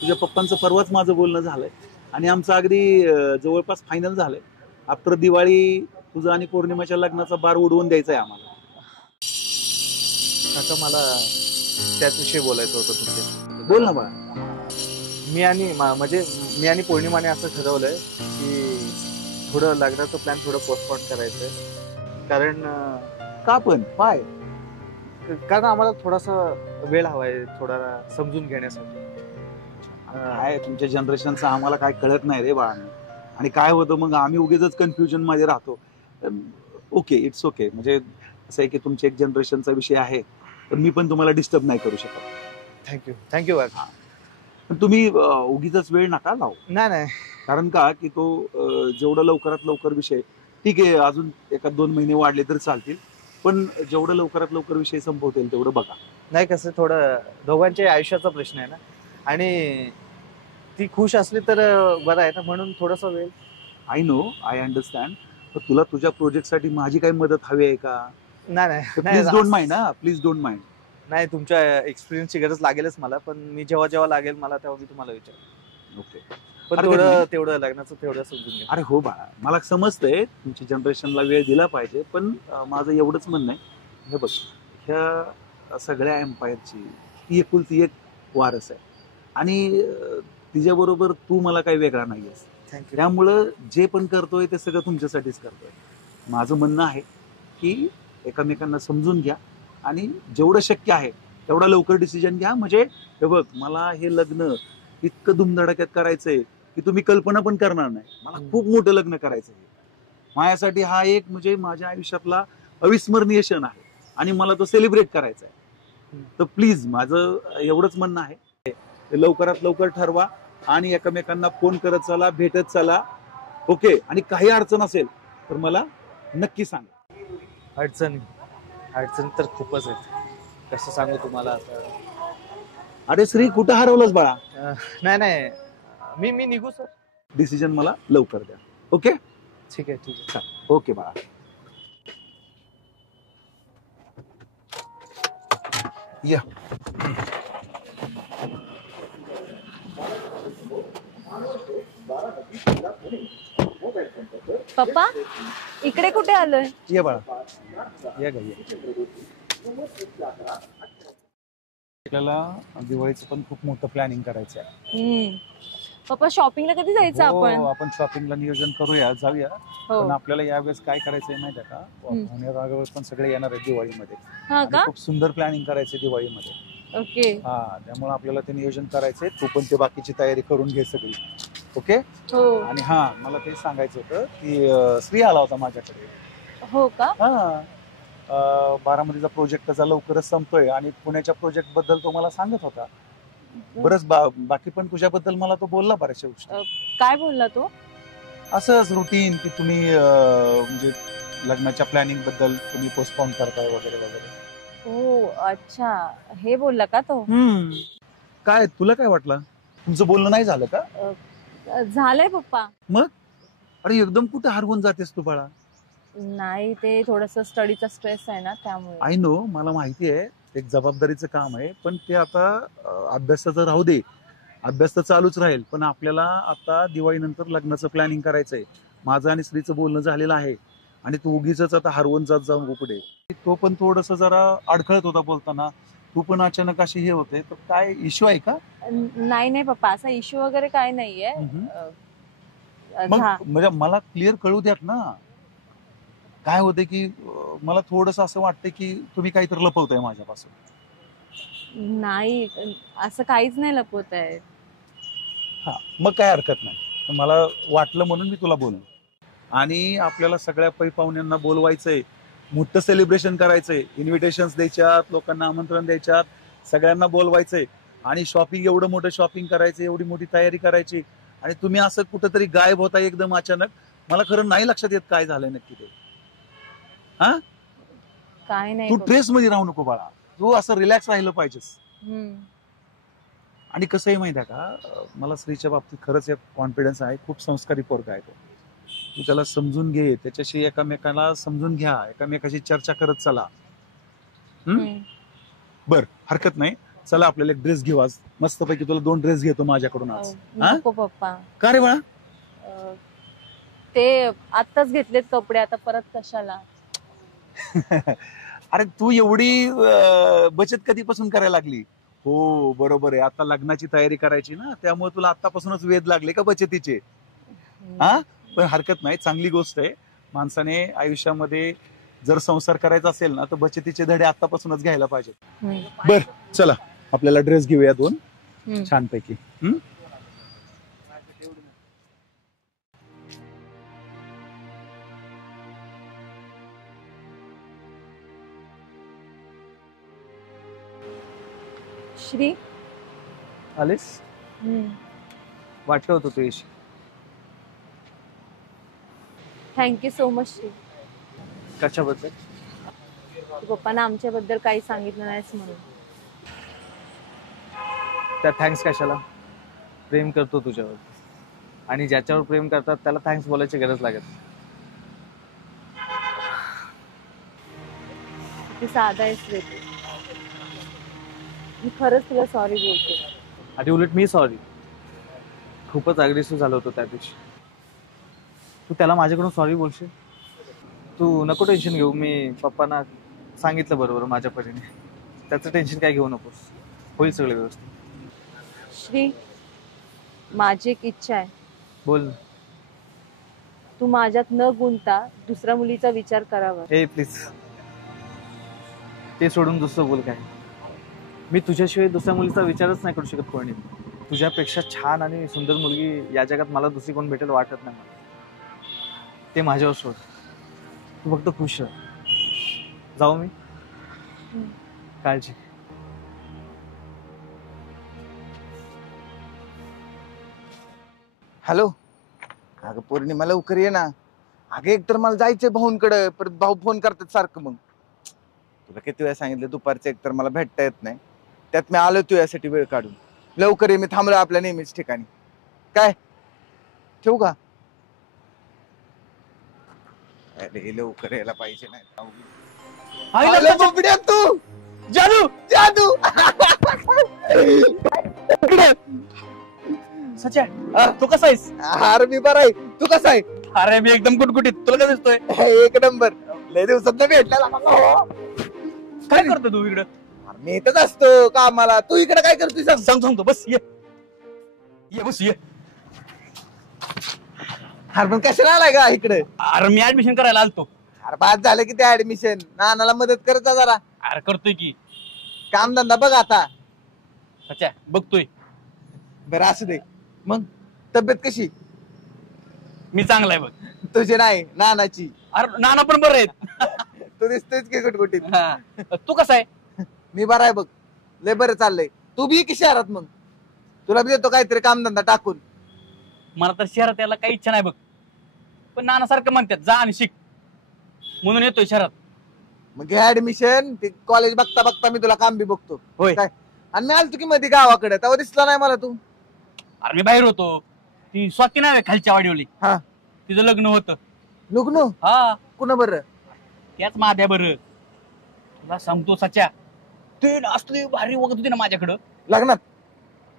तुझ्या पप्पांचं परवाच माझं बोलणं झालंय आणि आमचं अगदी जवळपास फायनल झालंय. आफ्टर दिवाळी तुझं आणि पौर्णिमाच्या लग्नाचा बार उडवून द्यायचा आहे आम्हाला. आता मला त्याच विषयी बोलायचं होतं तुमचे. बोल ना बाळा. मी आणि पौर्णिमाने असं ठरवलंय की थोडं लग्नाचं प्लॅन थोडं पोस्टपोन करायचंय. कारण का पण? काय? कारण आम्हाला थोडासा वेळ हवाय, थोडा समजून घेण्यासाठी. काय तुमच्या जनरेशनचं आम्हाला काय कळत नाही रे बाळा. आणि काय होतं मग, आम्ही उगीच कन्फ्युजन मध्ये राहतो. Okay, it's okay. म्हणजे असं आहे की तुमच्या एक जनरेशनचा विषय आहे, तर मी पण तुम्हाला डिस्टर्ब नाही करू शकत. थँक्यू पण तुम्ही उगीच वेळ नका लावू. नाही कारण का की तो जेवढं लवकरात लवकर विषय, ठीक आहे अजून 1-2 महिने वाढले तर चालतील, पण जेवढं लवकरात लवकर विषय संपवता येईल तेवढं बघा. नाही कसं थोडं दोघांच्या आयुष्याचा प्रश्न आहे ना, आणि ती खुश असली तर बरं आहे ना, म्हणून थोडासा वेळ. I know, I understand. पण तुला तुझ्या प्रोजेक्टसाठी माझी काही मदत हवी आहे का? नाही please don't mind. Please don't mind. नाही, तुमच्या एक्सपिरियन्सची गरज लागेलच मला, पण मी जेव्हा लागेल मला तेव्हा मी तुम्हाला विचार. ओके. पण तेवढं लग्नाचं तेवढं समजून घ्या. अरे हो बाळा, मला समजतंय तुमची जनरेशनला वेळ दिला पाहिजे, पण माझं एवढंच म्हणणं आहे, हे बघ, ह्या सगळ्या एम्पायरची ती एकुलती एक वारस आहे, आणि तिच्याबरोबर तू मला काही वेगळा नाही आहेस. त्यामुळं जे पण करतोय ते सगळं तुमच्यासाठीच करतोय. माझं म्हणणं आहे की एकमेकांना समजून घ्या, आणि जेवढं शक्य आहे तेवढा लवकर डिसिजन घ्या. म्हणजे हे बघ, मला हे लग्न इतकं धुमधडाक्यात करायचंय की तुम्ही कल्पना पण करणार नाही. मला खूप मोठं लग्न करायचंय. माझ्यासाठी हा एक म्हणजे माझ्या आयुष्यातला अविस्मरणीय क्षण आहे, आणि मला तो सेलिब्रेट करायचा आहे. तर प्लीज माझं एवढंच म्हणणं आहे, लवकरात लवकर ठरवा आणि एकमेकांना फोन करत चला, भेटत चला. ओके. आणि काही अडचण असेल तर मला नक्की सांगा. अडचण तर खूपच आहेत, कसं सांगू तुम्हाला आता. अरे श्री, कुठं हरवलंस बाळा? नाही मी निघू सर. डिसिजन मला लवकर द्या. ओके. ठीक आहे. ओके बाळा. या. पप्पा, इकडे कुठे आलोय? ये बाळा, ये ग ये. आपल्याला दिवाळीचं पण खूप मोठं प्लॅनिंग करायचं आहे. पप्पा, शॉपिंगला कधी जायचं आपण? आपण शॉपिंगला नियोजन करूया, जाऊया. हो. पण आपल्याला यावेळेस काय करायचंय माहिती आहे का, पाहुणे रागवर पण सगळे येणार आहेत दिवाळीमध्ये. हा का? खूप सुंदर प्लॅनिंग करायचंय दिवाळीमध्ये. ओके. हा, त्यामुळे आपल्याला ते नियोजन करायचंय. तू पण ते बाकीची तयारी करून घे सगळी. ओके. हो. आणि हा, मला ते सांगायचं होतं की श्री आला होता माझ्याकडे. हो का? हा, बारामतीचा प्रोजेक्ट त्याचा लवकरच संपतोय, आणि पुण्याच्या प्रोजेक्ट बद्दल तो मला सांगत होता. बरंच बाकी पण तुझ्याबद्दल मला तो बोलला बऱ्याचशा गोष्टी. काय बोलला तो? असंच रुटीन की तुम्ही म्हणजे लग्नाच्या प्लॅनिंग बद्दल तुम्ही पोस्टपोन करताय वगैरे वगैरे. हो, अच्छा, हे बोलला का तो? काय तुला काय वाटलं? तुमचं बोलणं नाही झालं का? झालंय पप्पा. मग अरे एकदम कुठे हरवून जातेस तू बाळा? नाही, ते थोडस स्टडीचा स्ट्रेस आहे ना, त्यामुळे. आय नो, मला माहिती आहे, एक जबाबदारीचं काम आहे, पण ते आता अभ्यासाचं राहू दे. अभ्यास तर चालूच राहील, पण आपल्याला आता दिवाळीनंतर लग्नाचं प्लॅनिंग करायचंय. माझं आणि स्त्रीचं बोलणं झालेलं आहे, आणि तू उगीच आता हरवून जाऊन पुढे. तो पण थोडस जरा अडखळत होता बोलताना. तू पण अचानक अशी हे होते, तर काय इश्यू आहे का? नाही पप्पा, असा इश्यू वगैरे काय नाहीये. म्हणजे मला क्लिअर कळू द्यात ना. काय होते की मला थोडस असं वाटतं की तुम्ही काहीतरी लपवताय माझ्यापासून. नाही, असं काहीच नाही लपवत आहे. हा, मग काय हरकत नाही. मला वाटलं म्हणून मी तुला बोललो. आणि आपल्याला सगळ्या पै पाहुण्यांना बोलवायचंय, मोठं सेलिब्रेशन करायचंय, इन्व्हिटेशन्स द्यायच्यात, लोकांना आमंत्रण द्यायच्यात, सगळ्यांना बोलवायचंय, आणि शॉपिंग, एवढं मोठं शॉपिंग करायचं, एवढी मोठी तयारी करायची, आणि तुम्ही असं कुठंतरी गायब होता एकदम अचानक. मला खरं नाही लक्षात येत काय झालंय नक्की ते. हा, काय नाही. तू ट्रेस मध्ये राहू नको बाळा, तू असं रिलॅक्स राहिलं पाहिजेस. आणि कसं आहे माहिती आहे का, मला स्त्रीच्या बाबतीत खरंच एक कॉन्फिडन्स आहे. खूप संस्कारी पोरगा आहे तो. तू त्याला समजून घे, त्याच्याशी एकमेकाला समजून घ्या, एकमेकाशी चर्चा करत चला. बर, हरकत नाही. चला, आपल्याला एक ड्रेस घेऊ आज मस्तपैकी. तुला 2 ड्रेस घेतो माझ्याकडून आज. नको पप्पा. का रे बाळा? ते आत्ताच घेतलेत कपडे, आता परत कशाला? अरे तू एवढी बचत कधीपासून करायला लागली? हो बरोबर आहे, आता लग्नाची तयारी करायची ना, त्यामुळे तुला आतापासूनच वेध लागले का बचतीचे? हा, पण हरकत नाही, चांगली गोष्ट आहे. माणसाने आयुष्यामध्ये जर संसार करायचा असेल ना, तर बचतीचे धडे आतापासूनच घ्यायला पाहिजे. बर, चला आपल्याला ड्रेस घेऊया 2 छानपैकी. श्री, आलीस वाटलं होतं तू येशील. Thank you so much Shri. कशाबद्दल? पप्पांना आमच्याबद्दल काही सांगितलं नाहीस म्हणून. त्या थँक्स कशाला? प्रेम करतो तुझ्यावर, आणि ज्याच्यावर प्रेम करतात त्याला थँक्स बोलायची गरज लागत. किती साधा आहेस रे तू. मी खरंच तुला सॉरी बोलते. आणि उलट मी सॉरी. खूपच अग्रेसिव्ह झालं होतं त्या दिवशी. तू त्याला माझ्याकडून सॉरी बोलशील? तू नको टेन्शन घेऊ, मी पप्पांना सांगितलं बरोबर माझ्या परीने. त्याचं टेन्शन काय घेऊ नकोस, होईल सगळं व्यवस्थित. श्री, माझी एक इच्छा आहे. बोल. तू माझ्यात न गुंतता दुसऱ्या मुलीचा विचार करावा. हे प्लीज, ते सोडून दुसरं बोल. काय, मी तुझ्याशिवाय दुसऱ्या मुलीचा विचारच नाही करू शकत कोणी. तुझ्यापेक्षा छान आणि सुंदर मुलगी या जगात मला दुसरी कोण भेटेल वाटत नाही मला. ते माझ्यावर सोड, तू फक्त खुश राह. जाऊ मी? काळजी. हॅलो. अगं पौर्णिमा लवकर ये ना. अगं एकतर मला जायचंय भाऊंकडे, परत भाऊ फोन करतात सारखं. मग तुला किती वेळा सांगितलं दुपारचं एकतर मला भेटता येत नाही, त्यात मी आलो तू यासाठी वेळ काढून. लवकर ये, मी थांबलो आपल्या नेहमीच ठिकाणी. काय ठेवू का? अरे लवकर यायला पाहिजे. नाही तू जादू जादू. सच्या, तू कसा आहेस? अरे मी बरा आहे, तू कसा आहे? अरे मी एकदम गुटगुटीत. तुला कसं दिसतोय? एक नंबर. लय दिवसात भेटला. काय करतो तू इकडं? मी इथंच असतो कामाला. तू इकडे काय करतोय? सांगतो. बस ये बस ये. अरे पण कशाला आलाय का इकडे? अरे मी ऍडमिशन करायला आलतो. अरे बाद झालं की ते ऍडमिशन. नानाला मदत करत जा जरा. अरे करतोय की काम धंदा बघ आता. सच्या, बघतोय. बरं असू दे. मग तब्येत कशी? मी चांगला आहे बघ. तुझी नाही, नानाची. अरे नाना पण बरं आहेत. तू दिसतोयच की गुटगुटीत. तू कसा आहे? मी बरा आहे बघ. लय बरं चाललंय. तू बी की शहरात? मग तुला बी देतो काहीतरी कामधंदा टाकून. मला तर शहरात यायला काही इच्छा नाही बघ, पण नाना सारखं म्हणतात जा आणि शिक, म्हणून येतोय शहरात. मग घे ऍडमिशन. ते कॉलेज बघता बघता मी तुला काम बी बघतो. होय. काय, आणि मी आलतो की मध्ये गावाकडे, तेव्हा दिसला नाही मला तू. अरे मी बाहेर होतो. ती स्वाती नाव आहे खालच्या वाडीवली. हा, तिचं लग्न होतं. लग्न? हा. कुणा बरं? त्याच माझ्या बरं. तुला सांगतो सच्या, ते असली भारी वगत होती ना माझ्याकडं लग्नात.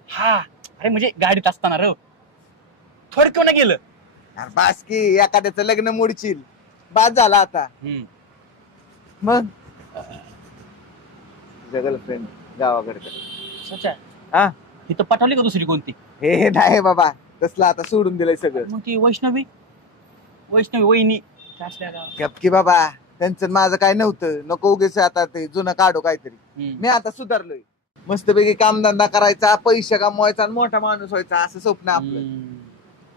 हा, अरे म्हणजे गाडीत असताना र थोडक्यावर ना गेलं. अरे बास की, एखाद्याचं लग्न मोडशील. बाद झाला आता. मग गर्लफ्रेंड गावाकडे सच्या, हा, इथं पाठवली का दुसरी कोणती? हे नाही बाबा, तसलं आता सोडून दिलंय सगळं. मग ती वैष्णवी वहिनी गपकी बाबा, त्यांचं माझं काय नव्हतं. नको उगेच आता ते जुनं काढू काहीतरी. मी आता सुधारलोय. मस्तपैकी कामधंदा करायचा, पैसे कमवायचा आणि मोठा माणूस व्हायचा, असं स्वप्न आपलं.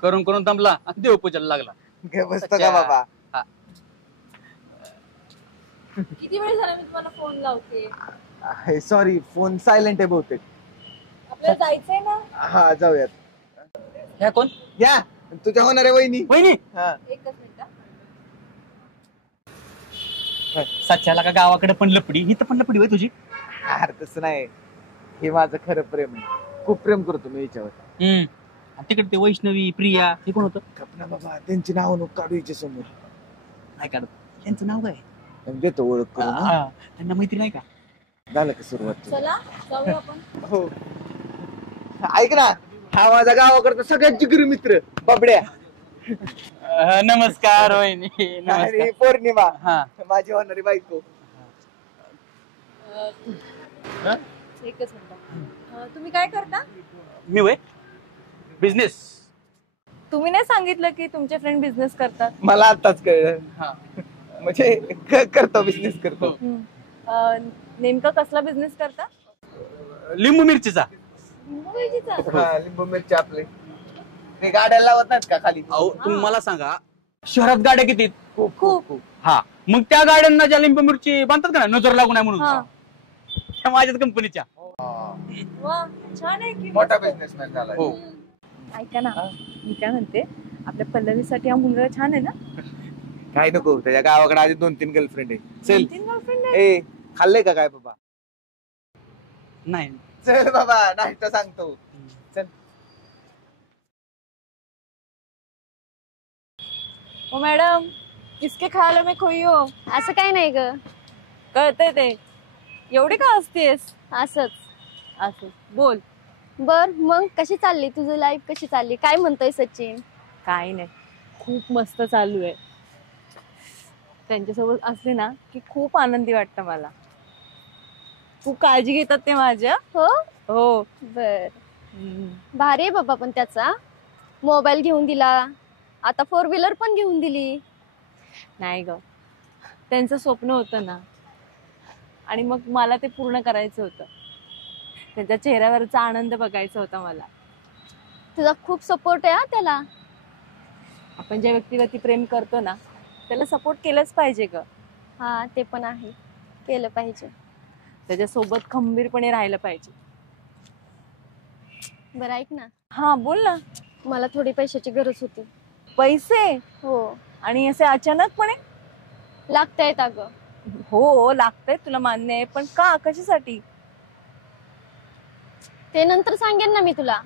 करून करून दमला, देवपूजाला लागला. बसतो का बाबा? किती वेळ झाला मी तुम्हाला फोन लावते. सॉरी, फोन सायलेंट आहे बहुतेक. आपल्याला जायचंय ना? हा, जाऊयात. ह्या कोण? या तुझ्या होणाऱ्या वहिनी. हा. एकच मिनिट. सच्याला का गावाकडे पण लपडी, इथं पण लपडी होय तुझी? अरे तसं नाही, हे माझं खरं प्रेम आहे. खूप प्रेम करतो मी याच्यावर. तिकडे ते वैष्णवी, प्रिया, हे कोण होतं? कपना बाबा, त्यांची नाव नको काढू हिच्या समोर. नाही काढत. त्यांचं नाव काय? देतो ओळख करून. त्यांना मैत्री नाही का? झालं का सुरुवात? चला जाऊया आपण. हो. ऐक ना, हा माझा गावाकडचा सगळ्यात जिगरी मित्र बबड्या. नमस्कार वहिनी. आणि पौर्णिमा, हा, माझी होणारी बायको. एकच मिनिट. तुम्ही काय करता? मी वय बिझनेस. तुम्ही नाही सांगितलं की तुमचे फ्रेंड बिझनेस करतात? मला आताच कळलं. म्हणजे करतो, बिझनेस करतो. नेमका कसला बिझनेस करता? लिंबू मिरचीचा. लिंबू मिरची आपले ते गाड्या लावत नाहीत का खाली? तुम्ही मला सांगा, शहरात गाड्या किती? खूप. हा, मग त्या गाड्यांना ज्या लिंबू मिरची बांधतात का नजर लागू नये म्हणून, त्या माझ्याच कंपनीच्या. वा छान आहे की मोठा मस्त. बिझनेसमॅन झाला. हो. ऐका ना मी काय म्हणते आपल्या पल्लवीसाठी हा मुलगा छान आहे ना. काय नको, त्याच्या गावाकडे आधी 2-3 गर्लफ्रेंड आहे. चल 2-3 गर्लफ्रेंड आहे. ए खाल्लंय का काय बाबा? नाही चल बाबा नाश्ता सांगतो. ओ मॅडम किसके खायला मी खोई हो. असं काय नाही ग, कळतंय ते. एवढी का असतेस असंच. असं बोल. बर मग कशी चालली तुझं लाईफ, कशी चालली, काय म्हणतोय सचिन? काही नाही खूप मस्त चालू आहे. त्यांच्यासोबत असले ना की खूप आनंदी वाटतं मला. खूप काळजी घेतात ते माझ्या. हो हो. बर भारी आहे बाबा. पण त्याचा मोबाईल घेऊन दिला, आता 4 व्हीलर पण घेऊन दिली. नाही ग, त्यांचं स्वप्न होतं ना आणि मग मला ते पूर्ण करायचं होतं. त्यांच्या चेहऱ्यावरचा आनंद बघायचा होता मला. तुझा खूप सपोर्ट आहे हा त्याला. आपण ज्या व्यक्तीवरती प्रेम करतो ना त्याला सपोर्ट केलंच पाहिजे ग. हा ते पण आहे, केलं पाहिजे. त्याच्यासोबत खंबीरपणे राहिलं पाहिजे. बरं ऐक ना. हा बोल ना. मला थोडी पैशाची गरज होती. पैसे? हो. आणि असे अचानकपणे? लागतायत अगं. हो लागतंय, तुला मान्य आहे, पण का, कशासाठी? ते नंतर सांगेन ना मी तुला.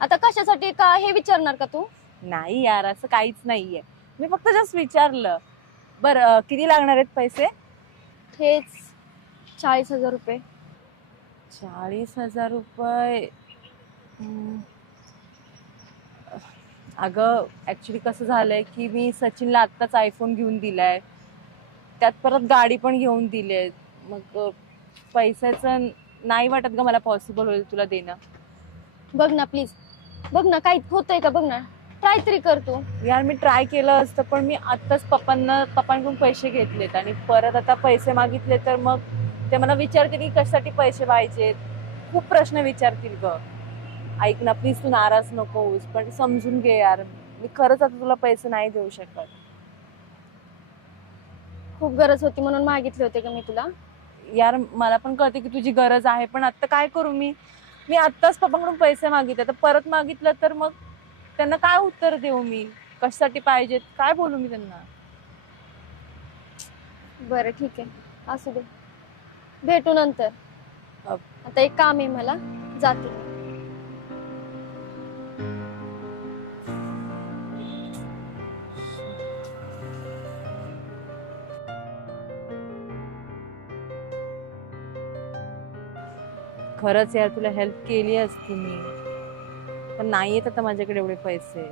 आता कशासाठी का हे विचारणार का तू? नाही यार असं काहीच नाहीये, मी फक्त जस्ट विचारलं. बरं किती लागणार आहेत पैसे? हेच 40,000 रुपये. 40,000 रुपये? अगं ऍक्च्युली कसं झालंय की मी सचिनला आत्ताच आयफोन घेऊन दिलाय, त्यात परत गाडी पण घेऊन दिली. मग पैशाचं नाही वाटत ग मला पॉसिबल होईल तुला देणं. बघ ना प्लीज, बघ ना काही होतंय का, बघ ना, ट्राय तरी कर तू. यार मी ट्राय केलं असतं, पण मी आत्ताच पप्पांकडून पैसे घेतलेत आणि परत आता पैसे मागितले तर मग ते मला विचारतील की कशासाठी पैसे पाहिजेत, खूप प्रश्न विचारतील ग. ऐक ना प्लीज, तू नाराज नको होऊस, पण समजून घे यार, मी खरंच आता तुला पैसे नाही देऊ शकत. खूप गरज होती म्हणून मागितले होते का मी तुला? यार मला पण कळते की तुझी गरज आहे, पण आता काय करू मी आत्ताच पप्पांकडून पैसे मागितले, तर परत मागितलं तर मग त्यांना काय उत्तर देऊ मी, कशासाठी पाहिजेत, काय बोलू मी त्यांना? बरं ठीक आहे, असू दे, भेटू नंतर. आता एक काम आहे मला, जाते. खरंच यार तुला हेल्प केली असती मी, पण नाही येत आता माझ्याकडे एवढे पैसे.